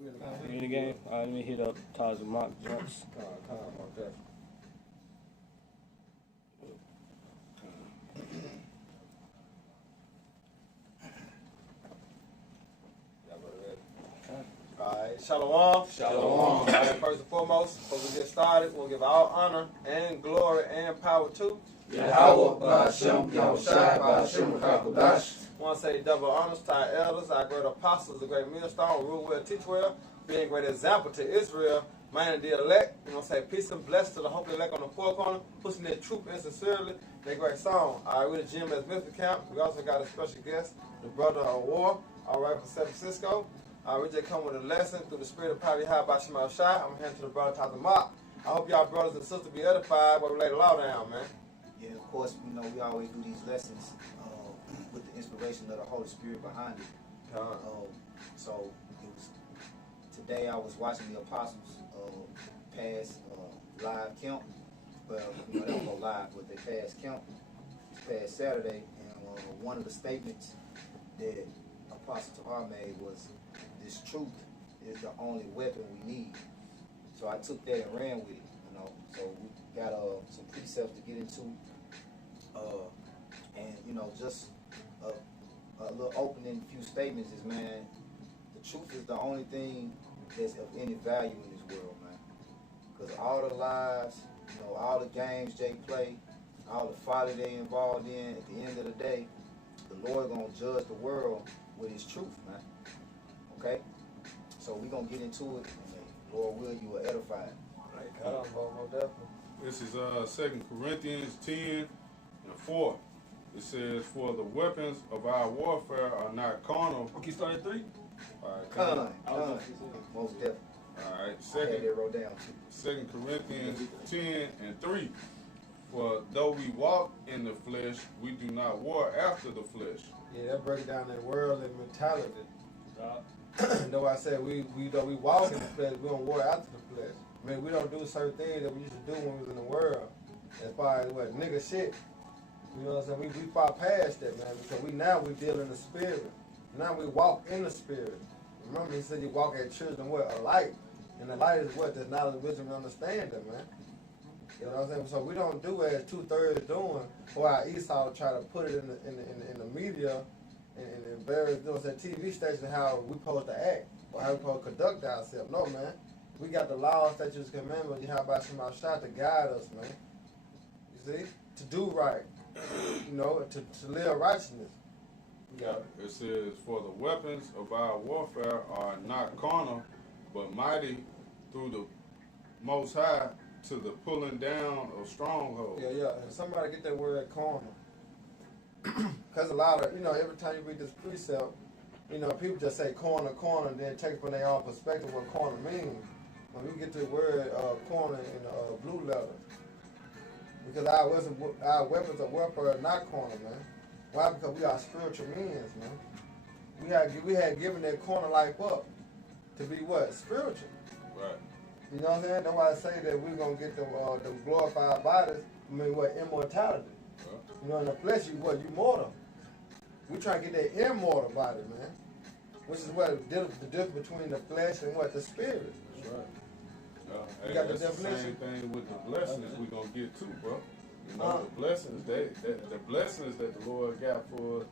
We in the game? All right, let me hit up Taj and Mock Joints. Alright, Shalom. Shalom. Alright, first and foremost, before we get started, we'll give all honor and glory and power to Yahweh, Ba'ashem, Yahushai, Ba'ashem, HaKadosh. I want to say double honors to our elders, our great apostles, the great millstone, rule well, teach well, being a great example to Israel, man and the elect. You know what I'm saying? Peace and blessings to the hope elect on the four corner, pushing their truth and sincerely. Their great song. Alright, we're the GMS Mystery Camp. We also got a special guest, the brother of war, alright, from San Francisco. We just come with a lesson through the spirit of Pali High by Shemal Shai. I'm going to hand to the brother Taj Mock. I hope y'all brothers and sisters be edified while we lay the law down, man. Yeah, of course, we always do these lessons with the inspiration of the Holy Spirit behind it. So it was today I was watching the apostles pass live camp. Well, they don't go live, but they pass camp this past Saturday, and one of the statements that Apostle Tahar made was, "This truth is the only weapon we need." So I took that and ran with it, So we got some precepts to get into, and just a little opening few statements is, man, the truth is the only thing that's of any value in this world, man. Because all the lies, all the games they play, all the folly they involved in, at the end of the day, the Lord gonna judge the world with His truth, man. Okay? So we're going to get into it, and Lord will, you are edified. This is 2 Corinthians 10:4. It says, "For the weapons of our warfare are not carnal." Okay, start at 3. All right, Con. Most definitely. All right, I had that wrote down too. 2 Corinthians 10:3. "For though we walk in the flesh, we do not war after the flesh." Yeah, that breaks down that worldly mentality. Though I said we walk in the flesh, we don't war after the flesh. I mean, we don't do certain things that we used to do when we was in the world. As far as what nigga shit, you know what I'm saying? We far past that, man, because we deal in the spirit. Now we walk in the spirit. Remember, he said you walk at children what a light, and the light is what there's knowledge, wisdom, and understanding, man. You know what I'm saying? So we don't do as 2/3 doing, or our Esau try to put it in the media. And various TV stations, how we supposed to act or how we supposed to conduct ourselves. No, man. We got the laws, statutes, commandments, Yahweh Shemal Shai to guide us, man. You see? To do right. To live righteousness. Yeah. It says, "For the weapons of our warfare are not carnal, but mighty through the Most High to the pulling down of strongholds." Yeah. And somebody get that word carnal. Because a lot of, every time you read this precept, people just say corner, and then take from their own perspective what corner means. When we get to the word corner in the blue letter, because our weapons of warfare are not corner, man. Why? Because we are spiritual beings, man. We had given that corner life up to be what? Spiritual. Right. You know what I'm saying? That's why I say that we're going to get the glorified bodies, immortality. In the flesh, you mortal. We try to get that immortal body, man. Which is what the difference between the flesh and what the spirit. That's right. You got the that's definition? the same thing with the blessings we're gonna get too, bro. The blessings, the blessings that the Lord got for us,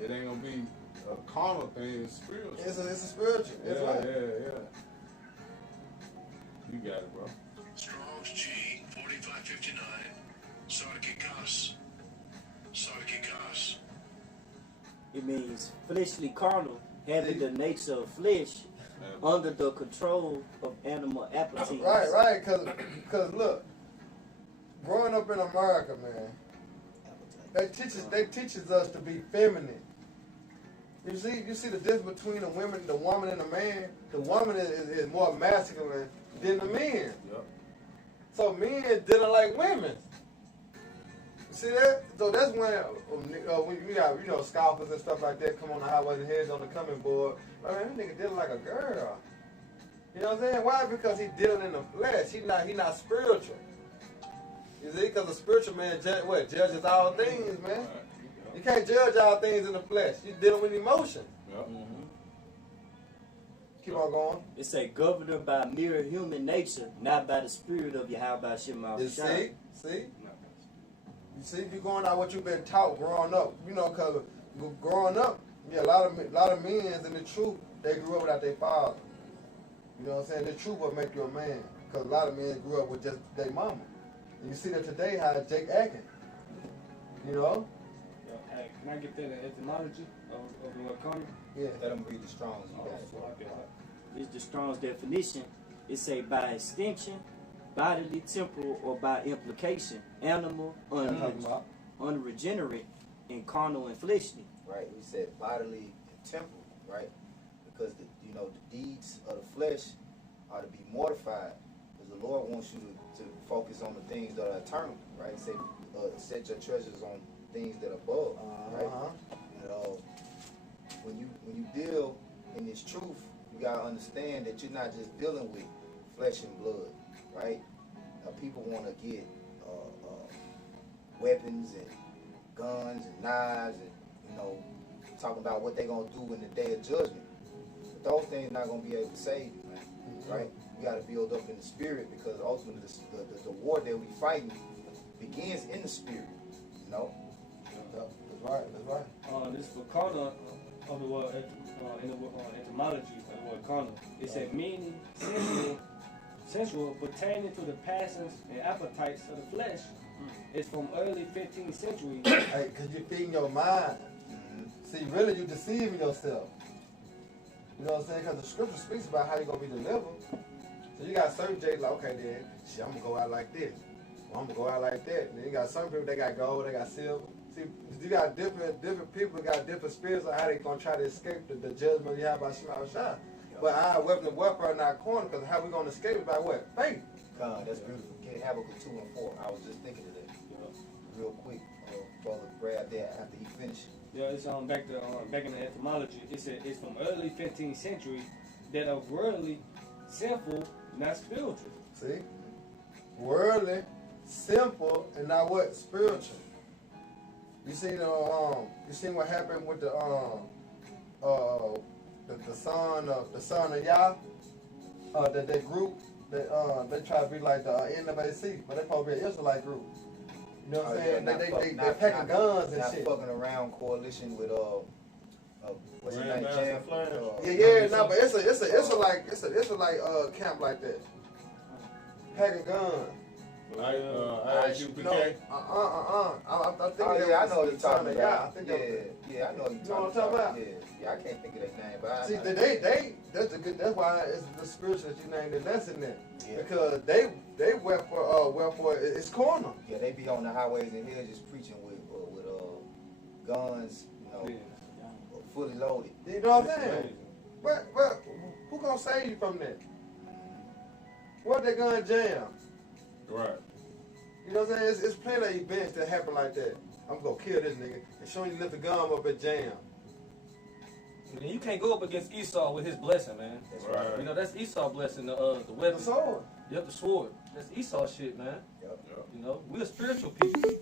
it ain't gonna be a carnal thing. It's spiritual. It's a spiritual. It's right. Yeah. You got it, bro. Strong's G 4559. Sarkikas. It means fleshly carnal, having the nature of flesh, under the control of animal appetites. Right. Cause look, growing up in America, man, they teaches us to be feminine. You see the difference between the woman and the man. The woman is more masculine than the men. Yep. So men dealing like women. See that? So that's when we got, scalpers and stuff like that come on the highway and heads on the coming board. I mean, this nigga dealing like a girl. You know what I'm saying? Why? Because he's dealing in the flesh. He not spiritual. You see? Because the spiritual man judges all things, man. You can't judge all things in the flesh. You're dealing with emotion. Yep. Keep on going. It say governed by mere human nature, not by the spirit of Yahweh Shema. You see? You see, if you're going out what you've been taught growing up, you know, because growing up, yeah, a lot of men in the truth, they grew up without their father. You know what I'm saying? The truth will make you a man. Because a lot of men grew up with just their mama. And you see that today, how Jake acting. You know? Hey, can I get that etymology of the word carnal? Yeah. Let them read the Strong's. You got it. It's the Strong's definition. It say by extension, bodily, temporal, or by implication, animal, unregenerate, and carnal and fleshly. Right. We said bodily and temporal, right? Because the deeds of the flesh are to be mortified. Because the Lord wants you to focus on the things that are eternal, right? Say, set your treasures on things that are above, right? And when you deal in this truth, you gotta understand that you're not just dealing with flesh and blood, right? People want to get weapons and guns and knives and talking about what they're gonna do in the day of judgment. But those things not gonna be able to save you, man. Right? You gotta build up in the spirit, because ultimately the war that we fighting begins in the spirit. You know. That's right. This is for carnal of the word in the etymology of the word carnal. It said meaning sensual, pertaining to the passions and appetites of the flesh. It's from early 15th century. Hey, because you're feeding your mind. See, really, you're deceiving yourself. You know what I'm saying? Because the scripture speaks about how you're going to be delivered. So you got certain J's like, okay, then, shit, I'm going to go out like this. Or I'm going to go out like that. And then you got some people, they got gold, they got silver. See, you got different people, got different spirits on how they going to try to escape the judgment you have by Shema Shah. But our weapon of warfare are not corner, because how we going to escape it by what? Faith. God, that's beautiful. Get Habakkuk 2 and 4. I was just thinking of that. Real quick, brother, grab that after he finished. Yeah, it's back in the etymology. It said it's from early 15th century, that of worldly, sinful, not spiritual. See, worldly, simple, and not what? Spiritual. You see you seen what happened with the son of Yah, that group that they try to be like the NWC, but they supposed to be an Israelite group. You know what I'm saying? They packing guns and shit. Not fucking around coalition with what's his name? Jam. But it's a like camp like that. Packing guns. Like IQPK? I think I know what you're talking about. I know what you're talking about. Yeah, I can't think of their name, but see, that's why it's the spiritual that you named the lesson there. Yeah. Because they went for it's corner. Yeah, they be on the highways and here just preaching with guns, fully loaded. You know what I'm saying? But who gonna save you from that? What they gonna jam? Right. You know what I'm saying? It's plenty of events that happen like that. I'm gonna kill this nigga and show you lift the gun up at jam. And you can't go up against Esau with his blessing, man. That's right. You know, that's Esau blessing, the weapon. The sword. Yep, the sword. That's Esau shit, man. Yep. You know, we're spiritual people.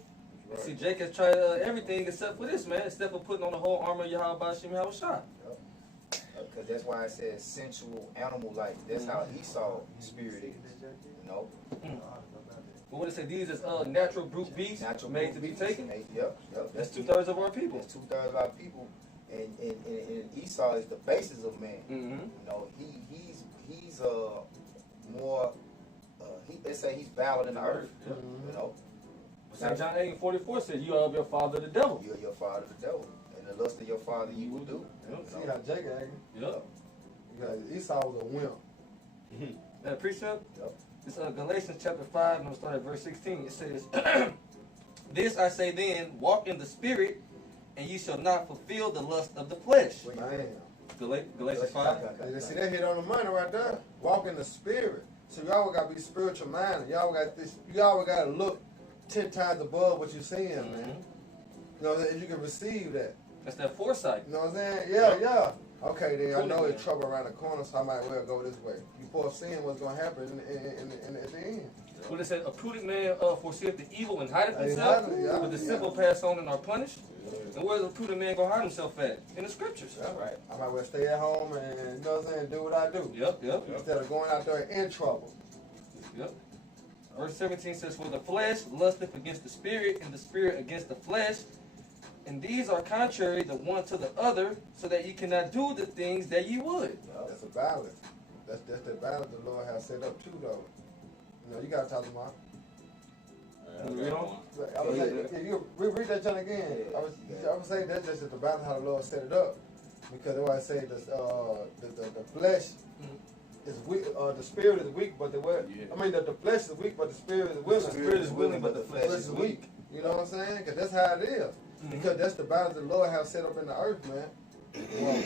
Right. See, Jake has tried everything except for this, man. Except for putting on the whole armor of Yahweh Shem Yahushua. Yep. Because that's why it says sensual, animal-like. That's how Esau spirit is. You know? But when it said these is natural brute beasts made to be taken, yep. That's 2/3 of our people. That's 2/3 of our people. And Esau is the basis of man. Mm-hmm. You know, he's more. They say he's valid in the earth. You know. St. John 8:44 said, "You are of your father the devil." You're your father the devil, and the lust of your father you will do. See how Jacob acting? Yep. Esau was a wimp. That precept? Yep. It's Galatians chapter 5, and I'm starting at verse 16. It says, "This I say then, walk in the spirit, and you shall not fulfill the lust of the flesh." Man. Galatians 5. See, that hit on the money right there. Walk in the spirit. So you always gotta be spiritual minded. You always gotta look 10 times above what you're seeing, man. You know, if you can receive that. That's that foresight. You know what I'm saying? Yeah. Okay, then I know it's trouble around the corner, so I might well go this way. Before seeing what's gonna happen at the end. What it said, a prudent man foreseeth the evil and hideth Hey, himself, yeah, but the yeah. simple pass on and are punished. And where's a prudent man gonna hide himself at? In the scriptures. Yeah, right. I might well stay at home and, you know what I'm saying, do what I do. Yep. Instead of going out there in trouble. Yep. Verse 17 says, for the flesh lusteth against the spirit, and the spirit against the flesh. And these are contrary the one to the other, so that ye cannot do the things that ye would. That's a balance. That's the balance the Lord has set up too, though. You know, you gotta talk to Mark. Read on. I was saying, if you read that chapter again, I was saying that's just the balance how the Lord set it up. Because that's why I say the flesh is weak, the spirit is weak, but the flesh is weak, but the spirit is willing. The spirit is willing, but the flesh is weak. You know what I'm saying? Because that's how it is. Because that's the balance the Lord has set up in the earth, man.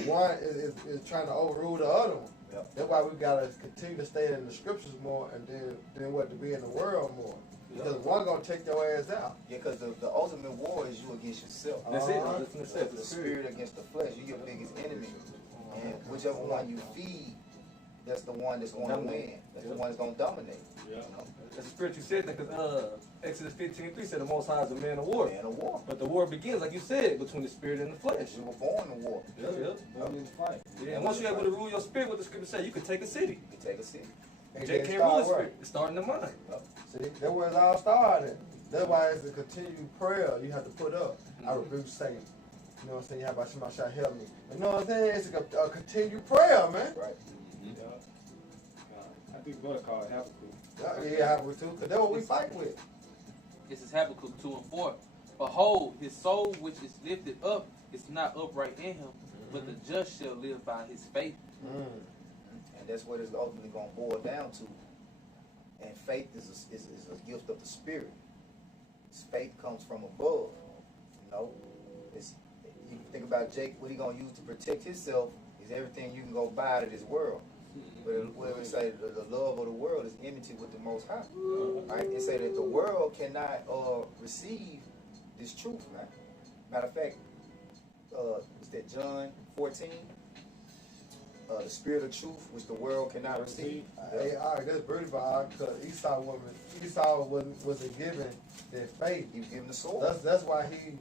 One is trying to overrule the other one. Yep. That's why we gotta continue to stay in the scriptures more, and then what to be in the world more. Because one gonna take your ass out. Yeah, because the ultimate war is you against yourself. That's it. The spirit against the flesh. You're your biggest enemy. And whichever one you feed, that's the one that's going to win. That's the one that's going to dominate. Yeah. You know? That's the spirit you said, because Exodus 15:3 said the Most High is a man of war. Man of war. But the war begins, like you said, between the spirit and the flesh. We were born to war. Yep. Don't need to fight. Yeah, and once you're able to rule your spirit, what the scripture say, you can take a city. You can take a city. And Jake then can't rule the start spirit. It's starting the mind. See, that's where it all started. That's why it's a continued prayer you have to put up. I rebuke Satan. You know what I'm saying? How about somebody shall help me? You know what I'm saying? It's a continued prayer, man. Right. Yeah. I think brother called it Habakkuk. Yeah, Habakkuk too. Because that's what we fight with. This is Habakkuk 2:4. Behold, his soul which is lifted up is not upright in him, but the just shall live by his faith. And that's what it's ultimately going to boil down to. And faith is a gift of the spirit. Faith comes from above. You know, you think about Jake, what he going to use to protect himself is everything you can go buy out of this world. But whatever it say, the love of the world is enmity with the Most High. Right? It say that the world cannot receive this truth, man. Matter of fact, is that John 14? The spirit of truth, which the world cannot receive. Hey, all right, that's beautiful. Because Esau wasn't given that faith. He was given the sword. That's why he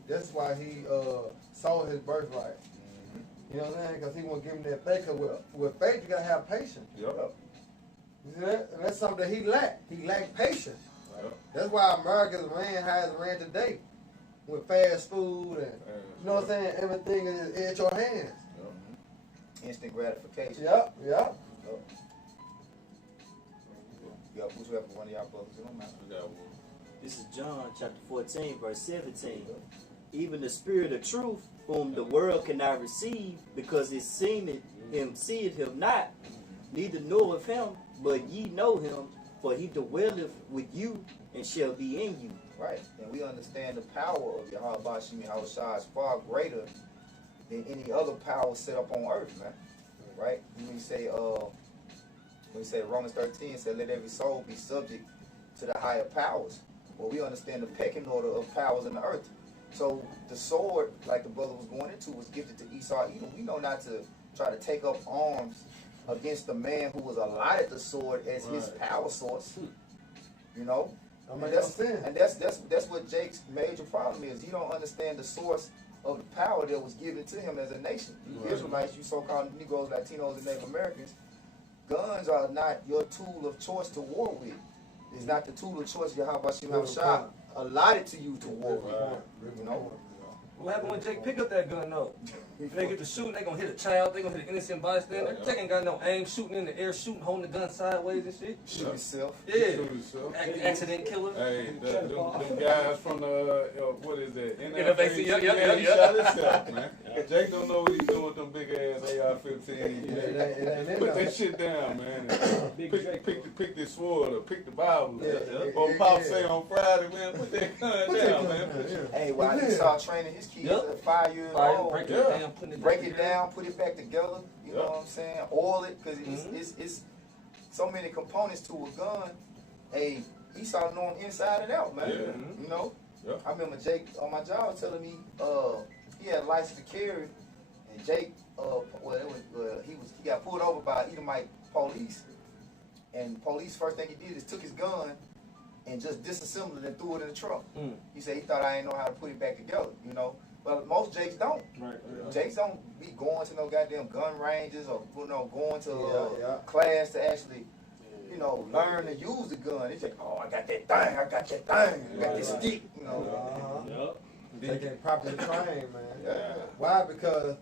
sold his birthright. You know what I'm saying? Because he wasn't given that faith. Because with faith, you gotta have patience. Yep. You see that? And that's something that he lacked. He lacked patience. Yep. That's why America's ran how it's ran today, with fast food and you know what I'm saying. Everything is at your hands. Instant gratification. Yep. Yup, whoever one of y'all brothers, it don't matter. This is John chapter 14, verse 17. Even the spirit of truth, whom the world cannot receive, because it seemeth seeth him not, neither knoweth him, but ye know him, for he dwelleth with you and shall be in you. Right. And we understand the power of Yahweh Bashim Yahushua is far greater than any other power set up on earth, man. Right? When you say Romans 13 said, let every soul be subject to the higher powers. Well, we understand the pecking order of powers in the earth. So the sword, like the brother was going into, was gifted to Esau Edom. We know not to try to take up arms against the man who was allotted the sword as his power source. You know? And that's what Jake's major problem is. He don't understand the source of the power that was given to him as a nation. You Israelites, you so-called Negroes, Latinos, and Native Americans, guns are not your tool of choice to war with. It's not the tool of choice Yahweh Shah allotted to you to war with. You know? What happened when Jake pick up that gun though? If they get to shooting, they gonna hit a child, they gonna hit an innocent bystander. Jake ain't got no aim, shooting in the air, shooting, holding the gun sideways and shit. Shoot yourself. Yeah. Accident killer. Hey, them guys from the, what is that? NFAC, He yep. shot himself, man. Jake don't know what he's doing with them big ass AR-15. Put that shit down, man. Pick this sword or pick the Bible. Or Pop say on Friday, man, put that gun down, man. Hey, while he saw training his kids at 5 years old, break it down, put it back together. You know what I'm saying? Oil it, because it's so many components to a gun. Hey, Esau know him inside and out, man. You know? I remember Jake on my job telling me he had a license to carry, and Jake he got pulled over by Edomite police, and police first thing he did is took his gun and just disassembled it and threw it in the trunk. He said he thought I didn't know how to put it back together, you know. But most Jakes don't. Right. Jakes don't be going to no goddamn gun ranges or, you know, going to Yeah. class to actually, you know, learn to use the gun. He's like, oh, I got that thing, I got this stick, you know. Yep. They get properly trained, man. Yeah. Why? Because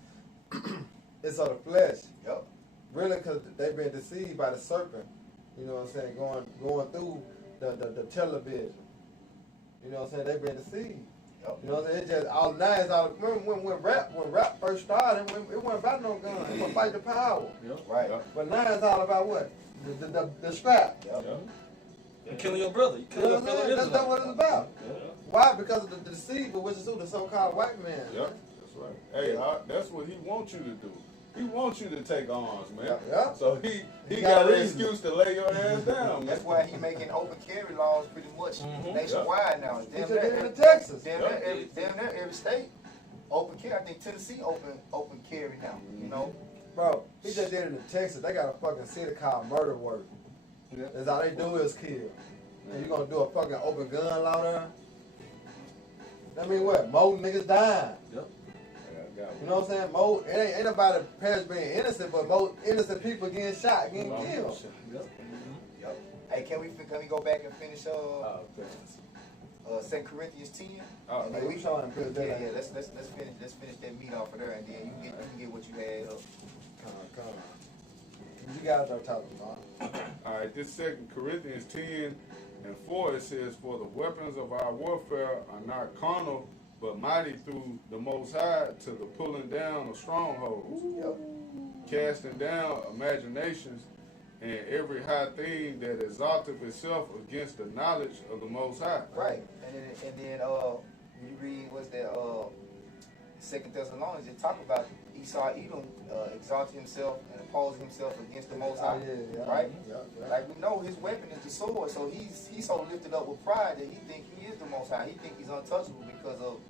it's of the flesh. Yep. Really, because they've been deceived by the serpent. You know what I'm saying? Going through the television. You know what I'm saying? They've been deceived. Yep. You know what I'm saying? It's just all now is all. Remember when rap first started, it wasn't about no gun. It was fight the power. Yep. Right. But now it's all about what? The strap. Yep. You're killing your brother. You You know killing what your I'm fellow saying? That's what it's about. Yep. Why? Because of the deceiver, which is who? The so-called white man. Yep, that's right. Hey, that's what he wants you to do. He wants you to take arms, man. Yeah. So he He got got an reason. excuse to lay your ass down, man. That's why he making open carry laws pretty much nationwide now. He just did it in Texas. Damn near every state open carry. I think Tennessee open carry now. You know. Bro, he just did it in Texas. They got a fucking city called Murder Work. Yeah. That's all they do is kill. And you gonna do a fucking open gun law there? That mean what? More niggas dying. You know what I'm saying? More, it ain't nobody parents being innocent, but more innocent people getting shot, getting killed. Yep. Hey, can we go back and finish 2 Corinthians 10? And then we showing him yeah, let's finish that meat off of there, and then you can get what you had up. Come on. You guys are talking about. All right, this 2 Corinthians 10:4, it says, "For the weapons of our warfare are not carnal, but mighty through the Most High to the pulling down of strongholds, casting down imaginations, and every high thing that exalteth itself against the knowledge of the Most High." Right, and then when you read what's that 2 Thessalonians, it talk about Esau Edom exalting himself and opposing himself against the Most High. Right? Like we know his weapon is the sword, so he's so lifted up with pride that he think he is the Most High. He think he's untouchable because of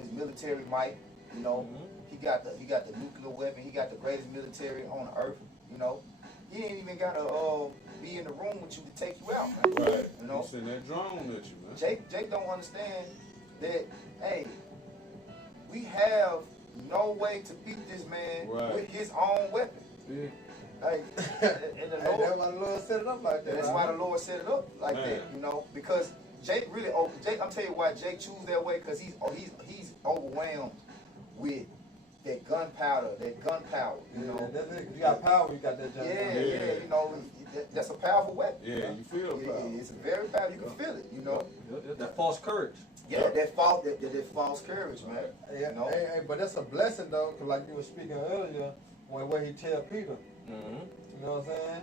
his military might. You know, he got the nuclear weapon. He got the greatest military on earth. You know, he ain't even gotta be in the room with you to take you out, man. Right. You know, He's sending that drone at you, man. Jake don't understand that. Hey, we have no way to beat this man with his own weapon. Yeah. Hey, and the Hey, Lord, that's why the Lord set it up like that. that's why the Lord set it up like that, you know, because Jake really, I'm telling you why Jake choose that way, because he's overwhelmed with that gunpower, you know. That's it. You got power, you got that jump. Yeah, you know, that's a powerful weapon. Yeah, you feel power. It's a very powerful, you can feel it, you know. That false courage. Yeah, that false courage, man. Yeah, You know? hey, but that's a blessing though, cause like you were speaking earlier, where he tell Peter, you know what I'm saying?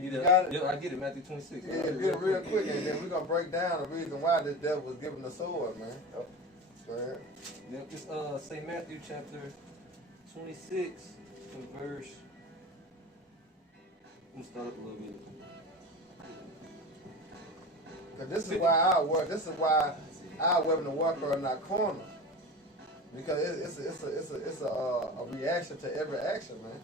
You got it. Yeah, I get it. Matthew 26. Yeah, get it real quick, and then we're gonna break down the reason why this devil was given the sword, man. Go ahead. Yeah, it's St. Matthew chapter 26 and verse. I'm gonna start up a little bit. Cause this is why our weapon of warfare are not corner. Because it's a reaction to every action, man.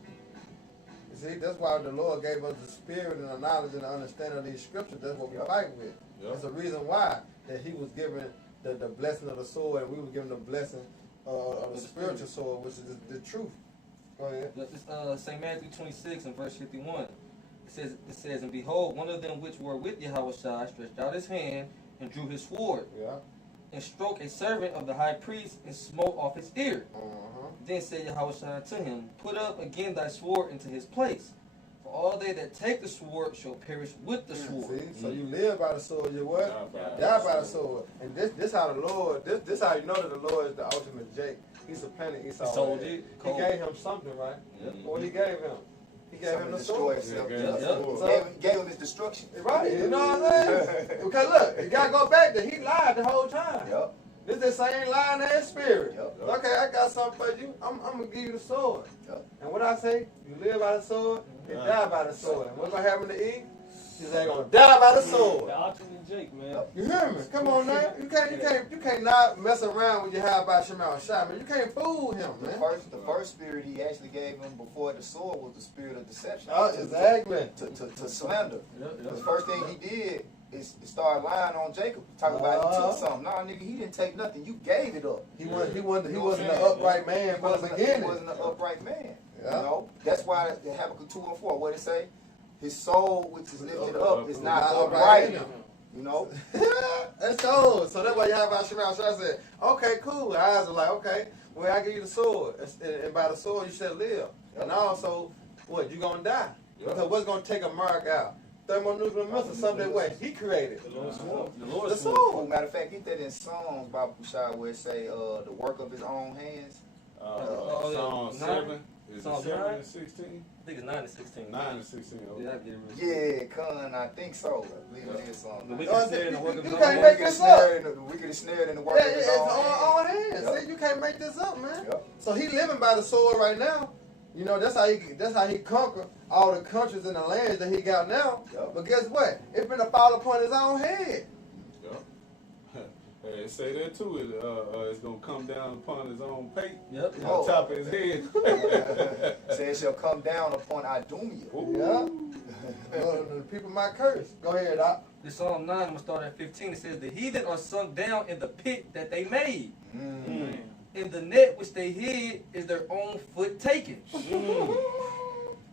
You see, that's why the Lord gave us the spirit and the knowledge and the understanding of these scriptures. That's what we fight with. That's the reason why that he was given the blessing of the sword, and we were given the blessing of the spiritual sword, which is the truth. Go ahead. It's St. Matthew 26 and verse 51. It says, "And behold, one of them which were with Yahushua stretched out his hand and drew his sword, and struck a servant of the high priest and smote off his ear. Then said Yahushua unto him, Put up again thy sword into his place. For all they that take the sword shall perish with the sword." See? So you live by the sword, you what? Die by the sword. And this how the Lord, this how you know that the Lord is the ultimate Jake. He supplanted Esau. He told you. He gave him something, right? What he gave him? He gave him the sword. Gave him his destruction. Right, you know what I'm saying? Because look, you gotta go back there. He lied the whole time. This is the same lying ass spirit. Okay, I got something for you. I'm gonna give you the sword. And what I say? You live by the sword, you die by the sword. And what's gonna happen to Eve? She's ain't gonna die by the sword. The alternate Jake, man. You hear me? Come on now. You can't not mess around when you have by Shemal Shah, man. You can't fool him, man. The first spirit he actually gave him before the sword was the spirit of deception. Exactly. To slander. The first thing he did it started lying on Jacob, talking about he took something. Nah, nigga, he didn't take nothing. You gave it up. He wasn't an upright man from the beginning. He wasn't an upright man. Yeah. You know, that's why the Habakkuk 2:4, what it say? His soul, which is lifted up, is not upright. You know, that's cool. So that's why you have Shemaiah. So I said, okay, cool. Eyes are like, okay, well, I give you the sword, and by the sword you shall live. And also, what, you gonna die? Because what's gonna take a mark out? Thermonuclear missile, something way he created. The sword. Matter of fact, get that in Psalms, Baba Kushai, where it say the work of his own hands. Psalm 7. Is it 7 and 16? I think it's 9 and 16. 9 and 16. Okay. Yeah, Con, I think so. I believe it is something. The wicked snare in the work of his You own can't hands. make this up. The wicked is snared in the work of his It's own on hands. Yep. See, you can't make this up, man. Yep. So he living by the sword right now. You know, that's how he conquered all the countries and the lands that he got now. Yep. But guess what? It's gonna fall upon his own head. Hey, it say that too. It's gonna come down upon his own pate. Yep. On top of his head. Say it shall come down upon Idumea. Yeah. The people might curse. Go ahead, Doc. This Psalm 9, I'm going to start at 15. It says, the heathen are sunk down in the pit that they made. In the net which they hid is their own foot taken.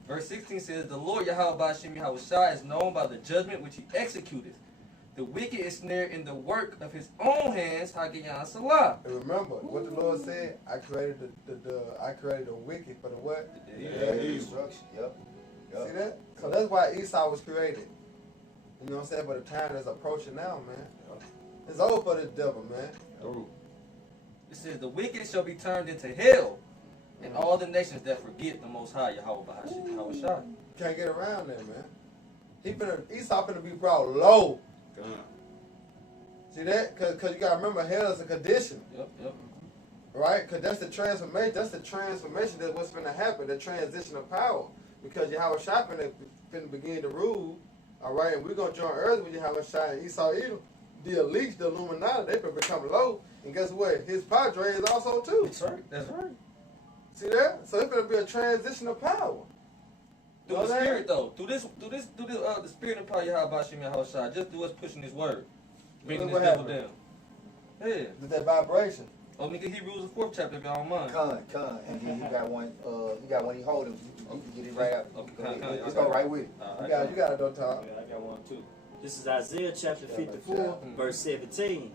Verse 16 says, the Lord Yahweh Ba'ashem Yahushua is known by the judgment which he executed. The wicked is snared in the work of his own hands, Haggayan Salah. And remember what the Lord said. I created I created the wicked for the what? Destruction. Yep. See that? So that's why Esau was created. You know what I'm saying? But the time is approaching now, man. It's over for the devil, man. It says, the wicked shall be turned into hell, and all the nations that forget the Most High Yahweh Ba'ashem Yahushua. Can't get around that, man. Esau finna be brought low. See that? Cause you gotta remember, hell is a condition. Yep. Right? Because that's the transformation. That's the transformation. That's what's going to happen. The transition of power. Because Yahweh Shai finna begin to rule. All right? And we're going to join earth with Yahweh Shai and Esau Edom. The elites, the Illuminati, they finna become low. And guess what? His padre is also too. That's right. That's right. See that? So it's going to be a transition of power. Through the spirit, though. Through the spirit and power of Yahweh Ba'ashem Yahushua. Just do us pushing this word. Bringing this devil down. Yeah. That vibration. Oh, nigga, Hebrews the 4th chapter, if y'all don't mind. Con. And then you got one he holding. You can get it right out. Okay. Let's go right with it. You got it, don't talk. Yeah, I got one too. This is Isaiah chapter 54, verse 17.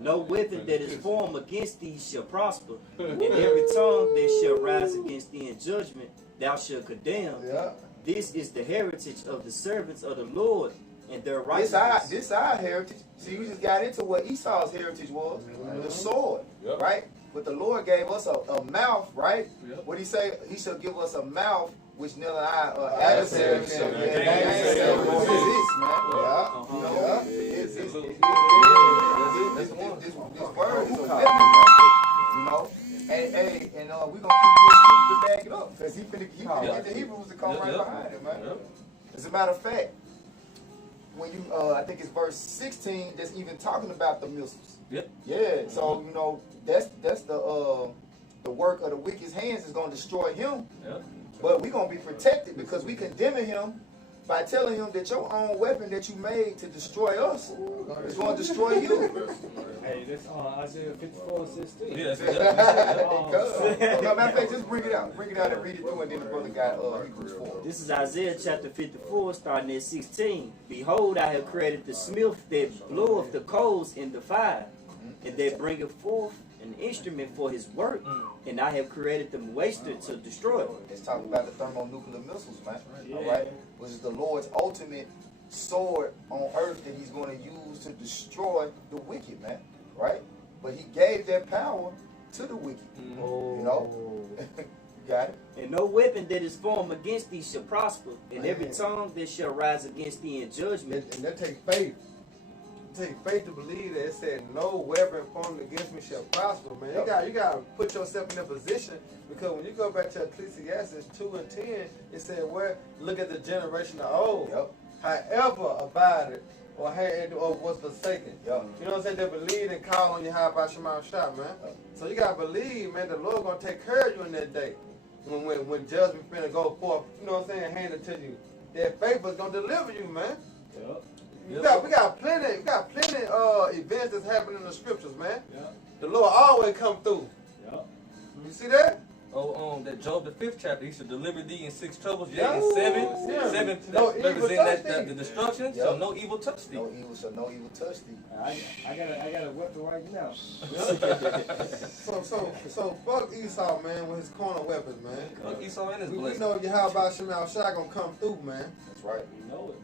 No weapon that is formed against thee shall prosper, and every tongue that shall rise against thee in judgment thou shalt condemn. Yeah. This is the heritage of the servants of the Lord, and their righteousness. This our heritage. See, we just got into what Esau's heritage was, the sword, right? But the Lord gave us a mouth, right? What he say? He shall give us a mouth which none of our adversaries shall be able to resist, man. You know, this word is a weapon, you know. And we're gonna keep this scripture to back it up, because he finna get the Hebrews to come right behind it, man. As a matter of fact, when you, I think it's verse 16, that's even talking about the missiles. Yeah. So you know, that's the work of the wicked's hands is gonna destroy him. But we're gonna be protected because we condemning him by telling him that your own weapon that you made to destroy us is going to destroy you. Hey, that's Isaiah 54:16. Yeah, Matter of fact, just bring it out. Bring it out and read it through, and then the brother got Hebrews 4. This is Isaiah chapter 54, starting at 16. Behold, I have created the smith that bloweth the coals in the fire, and that bringeth forth an instrument for his work, and I have created the waster to destroy it. It's talking about the thermonuclear missiles, man. All right, which is the Lord's ultimate sword on earth that he's going to use to destroy the wicked, man. Right? But he gave that power to the wicked. You know? You got it? And no weapon that is formed against thee shall prosper, and every tongue that shall rise against thee in judgment. And that takes faith. Take faith to believe that it said no weapon formed against me shall prosper, man. You got to put yourself in a position, because when you go back to Ecclesiastes 2 and 10, it said, well, look at the generation of old. However abided or was forsaken. You know what I'm saying? They believed and called on you how about Shema Shah, man. So you got to believe, man, the Lord going to take care of you in that day. When judgment finna go forth, you know what I'm saying, handed to you. That faith is going to deliver you, man. We got plenty events that's happening in the scriptures, man. Yeah. The Lord always come through. Yeah. You see that? Oh, that Job the 5th chapter, he should deliver thee in 6 troubles, Yeah. in 7. Yeah. 7 No that evil represent touch the thee. destruction, Yeah. so no evil touch thee. No evil shall no evil touch thee. I got a weapon right now. So fuck Esau, man, with his corner weapons, man. Look, Esau and his We blessing. know Yahweh Shemel Shai gonna come through, man. That's right. You know it.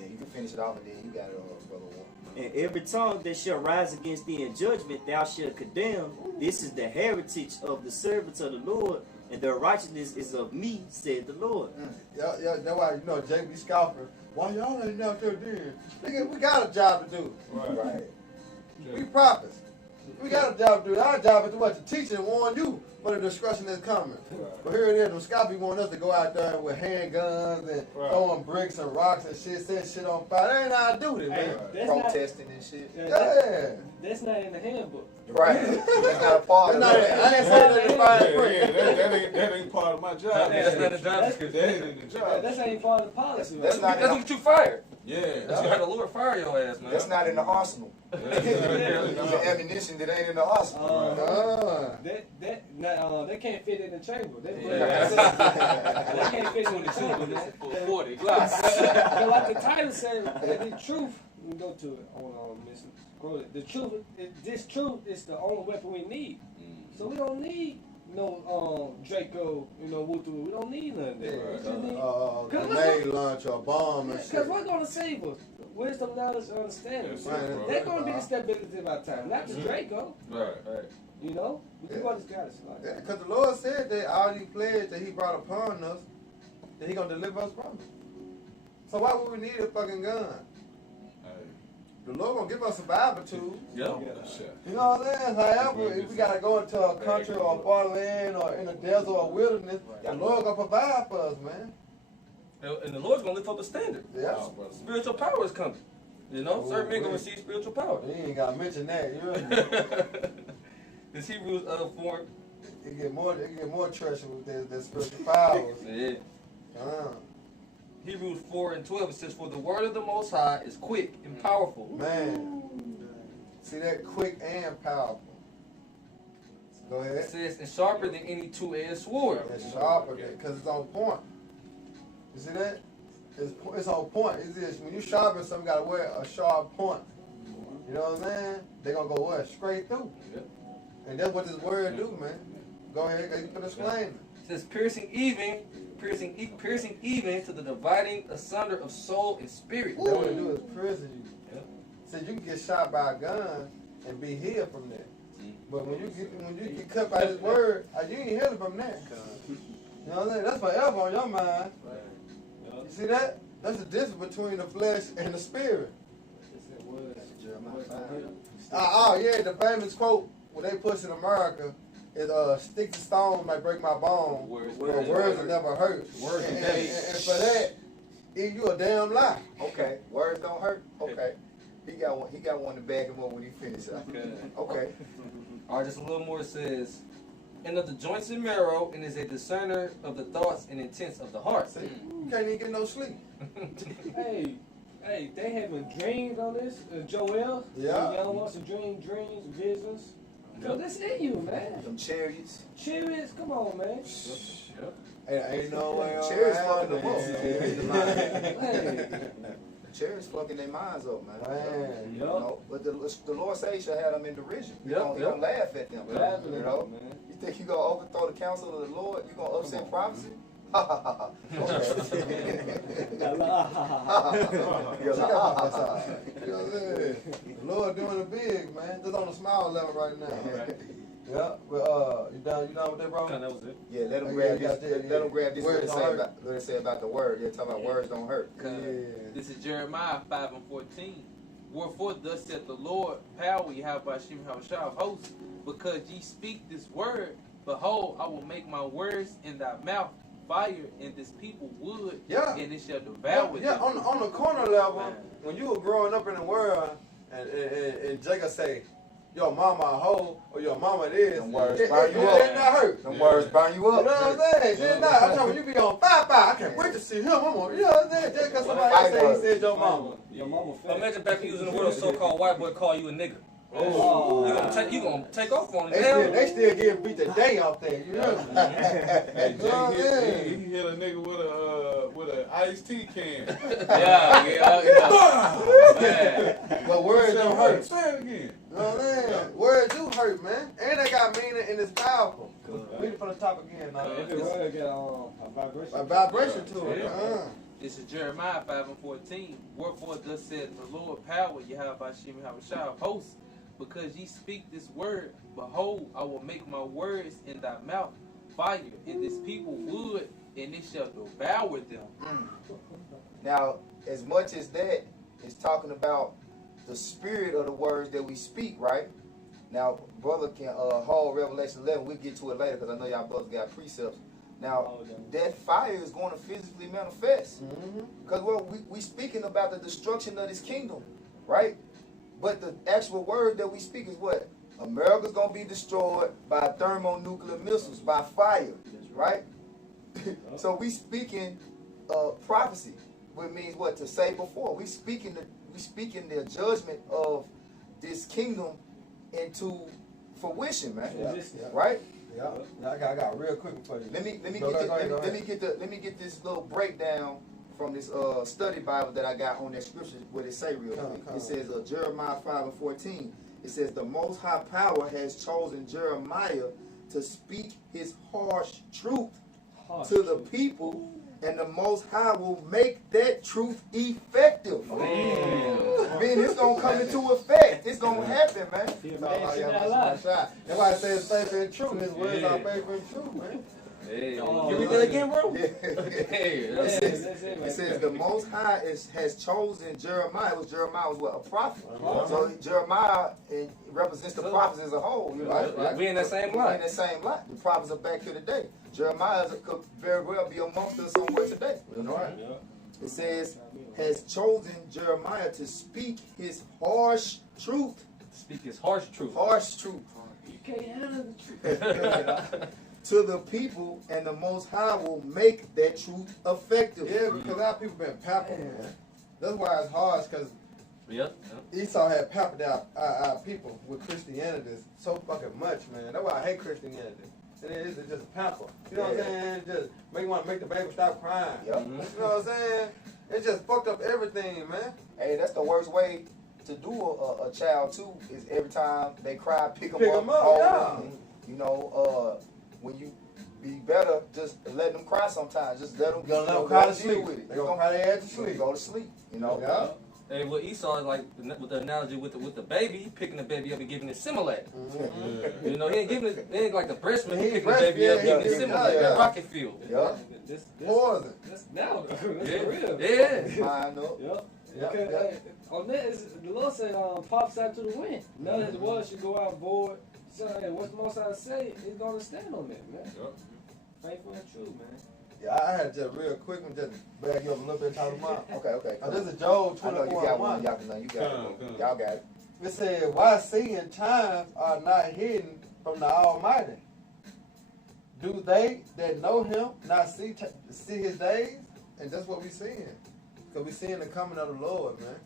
Yeah, you can finish it off and then you got it, brother Warren. And every tongue that shall rise against thee in judgment thou shalt condemn. This is the heritage of the servants of the Lord, and their righteousness is of me, said the Lord. Yeah, that's why, you know, Jake be scoffing. Why y'all ain't out there then? Nigga, we got a job to do. Right. We prophets. We got a job to do. Our job is to what? To teach and warn you for the destruction that's coming. But here it is, them scoffers want us to go out there with handguns and throwing bricks and rocks and shit, set shit on fire. That ain't how I do this, man. That's Protesting and shit. Yeah. That's not in the handbook. Right. That's not a part of I it. ain't saying that That ain't part of my job. That's not a job description. That ain't in the job. That's ain't part of the policy. That's right? not That's what you fired. Yeah. That's why the Lord fire your ass, man. That's not in the arsenal. It's an ammunition that ain't in the arsenal. They can't fit in the chamber. They Yeah. can't fit in the chamber. This Man. is for 40 Glock. So like the title says, the truth. We go to it. Hold on, Miss. Scroll it. The truth. This truth is the only weapon we need. So we don't need no Draco. Wutu. We don't need none of that. We just need- grenade launch or bomb and Because shit. what's gonna save us? Wisdom, knowledge, and understanding. Yes, Man, bro. They're gonna be the stability of our time, not the Draco. Right. You know, we do understand this. Yeah, because the Lord said that all these plagues that He brought upon us, that He gonna deliver us from it. So why would we need a fucking gun? The Lord gonna give us survival tools. Yeah. Shit. You know what I'm saying? However, if we gotta go into a country or a far land or in a desert or wilderness, the Lord gonna provide for us, man. And the Lord's going to lift up a standard. Yeah. Spiritual power is coming. You know, certain men going to receive spiritual power. You ain't gotta mention that. You know? This Hebrews 4. It get more treasure with that spiritual powers. Yeah. Uh, Hebrews 4:12, it says, for the word of the Most High is quick and powerful. man. See that quick and powerful. Go It ahead. says, and sharper than any two-edged sword. It's sharper because it's on point. You see that? It's on point. It's just when you sharpen something, you gotta wear a sharp point. You know what I'm saying? They're gonna go what? Straight through. Yep. And that's what this word do, man. Go ahead, you put a disclaimer. It says, piercing even to the dividing asunder of soul and spirit. That what it do is prison you. Yep. So you can get shot by a gun and be healed from that. But when you get cut by this word, you ain't healing from that. You know what I'm saying? That's forever on your mind. You see that? That's the difference between the flesh and the spirit. Oh yeah, the famous quote what they push in America is "Sticks and stones might break my bone, Words but words will never hurt." Words and, will never. and for that, you a damn lie. Okay, words don't hurt. Okay, he got one. He got one to back him up when he finishes. Okay. All right, just a little more. It says, and of the joints and marrow, and is a discerner of the thoughts and intents of the heart. See, you can't even get no sleep. Hey, they having dreams on this. Joel, Yeah. the young ones to dreams, visions. So that's in you, man. Them chariots. Chariots, come on, man. Ain't no way on Chariots that, fucking them up. Hey, Chariots fucking their minds up, man. Man. You know, but the Lord says He shall have them in derision. He Yep, don't laugh at them. laughing You at know, them, man. you think you gonna overthrow the counsel of the Lord? You gonna upset prophecy? You know what I'm saying? The Lord doing it big, man. Just on a small level right now. Yeah, but you done with that, bro? That was it. Yeah, let them Yeah, grab you got this. that, Let them grab this. Words don't hurt. What it say about the word? Yeah, talking about words don't hurt. Yeah. This is Jeremiah 5:14. Wherefore thus saith the Lord, power Yahweh Shem Havashah of hosts, because ye speak this word, behold, I will make my words in thy mouth fire, and this people wood, Yeah. and it shall devour Yeah, them. on the corner level, when you were growing up in the world, and Jacob say, your mama a hoe or your mama this, Them words it burn you up. did not hurt. Them words burn you You know up. what I'm saying? Did not. I'm talking you be on 5-5. I can't wait to see him. I'm on, you know what I'm saying? Just because somebody else say he said your mama. Your mama fat. Imagine back when you was in the world, so-called white boy call you a nigga. Oh. You gonna take off on it. They still get beat the day off there. You know? Hey, You know what I'm Jay saying? he hit a nigga with a iced tea can. Man. But words don't hurt. Say it again. You know what I'm saying? Words do hurt, man. And they got meaning and it's powerful. Read it from the top again. Now. If it word get a vibration. A vibration to it. This is Jeremiah 5:14. Wherefore thus saith the Lord, power, Yahweh Bashim Havashah of hosts, because ye speak this word, behold, I will make my words in thy mouth fire, and this people wood, and it shall devour them. Now, as much as that is talking about the spirit of the words that we speak, right? Now, brother can hold Revelation 11. We'll get to it later because I know y'all brothers got precepts. Now, that fire is going to physically manifest. Because we speaking about the destruction of this kingdom, right? But the actual word that we speak is what? America's going to be destroyed by thermonuclear missiles, by fire, right? So we speaking prophecy, which means what? To say before. We speaking the judgment of this kingdom into fruition, man. Right? Yeah. I got a real quick for you. Let me get this little breakdown from this study Bible that I got on that scripture where it say real quick. It says Jeremiah 5:14. It says the Most High Power has chosen Jeremiah to speak his harsh truth to the people, and the Most High will make that truth effective. Man, it's gonna come into effect. It's gonna happen, man. That's why I say it's faith and truth. His words are faith and truth, man. Hey, can you read that again, bro? It says the Most High has chosen Jeremiah. Jeremiah was what? A prophet. So Jeremiah represents the prophets as a whole. You know, right? We in that same We line. in that same line. The prophets are back here today. Jeremiah could very well be amongst us somewhere today. You know, right? It says has chosen Jeremiah to speak his harsh truth. Speak his harsh truth. Harsh truth. You can't handle the truth. To the people, and the Most High will make that truth effective. Yeah, because our people been pampered, man. That's why it's hard, because Yep. Esau had pampered our people with Christianity so fucking much, man. That's why I hate Christianity. It is just a pamper. You know what I'm saying? Just want to make the baby stop crying. Yep. You know what I'm saying? It just fucked up everything, man. Hey, that's the worst way to do a child too. Is every time they cry, pick them Pick up. 'em up, hold yeah. them. You know, when you be better, just let them cry sometimes. Just let them. You're gonna let them cry to deal sleep. with it. They're gonna cry their ass to sleep. Go to sleep. You know. Yeah. Hey, what Esau is like with the analogy with the baby, he picking the baby up and giving it Similac. You know, he ain't giving it. It ain't like the breast milk. He picking the baby up, giving it Similac. That rocket fuel. Yeah. This Poison. That's now. That's Yeah. for real. Yeah. Mind up. Yep. Yep, Okay, yep. on that, the Lord said, pops out to the wind. None of his word should go out void. So, hey, what the Most High say, he's going to stand on that, man. Yep. Faithful and true, man. Yeah, I had just real quick and just back you up a little bit talking about. Okay. This is Job I know you got 24:1. one. Y'all can know. You got it. Y'all got it. It said, why seeing times are not hidden from the Almighty? Do they that know him not see his days? And that's what we seeing. Because we seeing the coming of the Lord, man.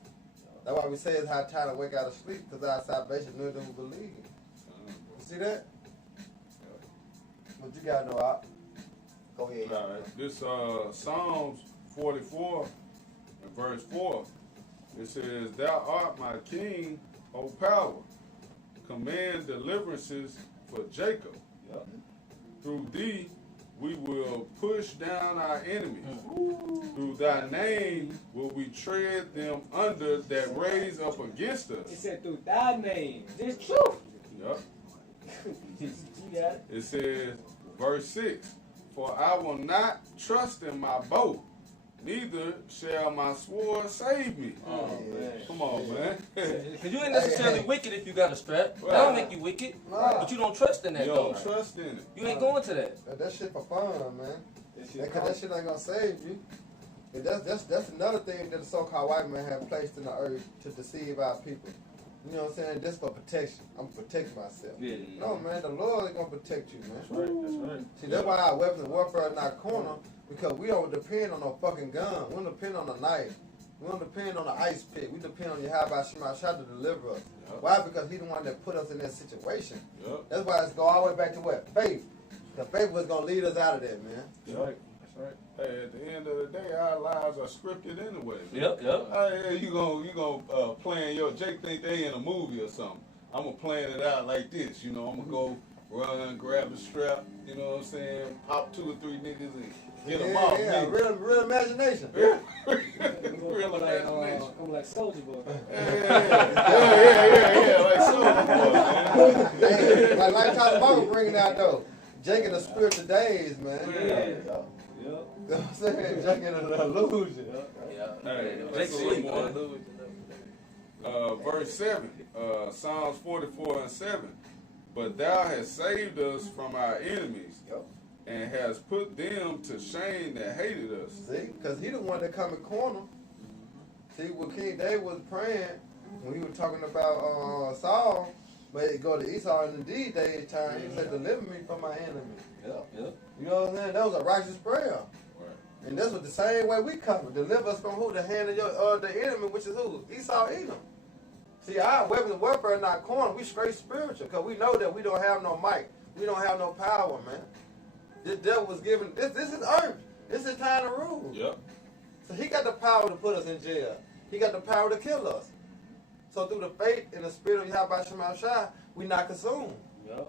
That's why we say it's high time to wake out of sleep, because our salvation knew them who believe. You see that? What you got to know, Op? Go ahead. All right. This Psalms 44 and verse 4. It says, "Thou art my king, O power. Command deliverances for Jacob. Yep. Through thee we will push down our enemies. Through thy name will we tread them under that raise up against He us." said, through thy name. This truth. Yep. You got it? It says, verse 6, "For I will not trust in my bow, neither shall my sword save me." Oh, man. Come on, man. Because you ain't necessarily wicked if you got a strap. That don't make you wicked. Nah. But you don't trust in that You though. don't trust in it. You ain't going to that. That shit for fun, man. That shit Because that shit ain't gonna save you. And that's another thing that the so-called white man have placed in the earth to deceive our people. You know what I'm saying? Just for protection. I'm protecting myself. Yeah. No, man, the Lord is going to protect you, man. That's right. That's right. See, that's why our weapons of warfare are not corner, because we don't depend on no fucking gun. We don't depend on a knife. We don't depend on the ice pick. We depend on Yahweh Shema Shah to deliver us. Yep. Why? Because He the one that put us in that situation. Yep. That's why it's go all the way back to what? Faith. The faith was going to lead us out of that, man. That's right. That's right. Hey, at the end of the day, our lives are scripted anyway. Man. Yep. Yep. Hey, you gonna plan your Jake think they in a movie or something. I'm gonna plan it out like this, you know. I'm gonna go run, grab a strap, you know what I'm saying? Pop 2 or 3 niggas and get them off. Yeah, me. real imagination. Real I'm imagination. like Soldier Boy. Yeah, like Soldier Boy, man. Hey, like Tyler Barker bringing out though, Jake in the spiritual days, man. Yeah. You know what I'm saying? Jake in an illusion. Hey, Jake let's see sleep more. on the Verse 7, Psalms 44 and 7. But thou hast saved us from our enemies, and has put them to shame that hated us. See, because he the one that come in corner. See, when King David was praying, when he was talking about Saul, but it go to Esau, and indeed David turned, he said, deliver me from my enemy. Yep. You know what I'm saying? That was a righteous prayer. Right. And that's what the same way we come. Deliver us from who? The hand of your the enemy, which is who? Esau, Edom. See, our weapons of warfare are not corner. We straight spiritual, because we know that we don't have no might. We don't have no power, man. This devil was given, this is earth. This is time to rule. Yep. So he got the power to put us in jail. He got the power to kill us. So through the faith and the spirit of Yahweh Shema Shah, we not consumed. Yep.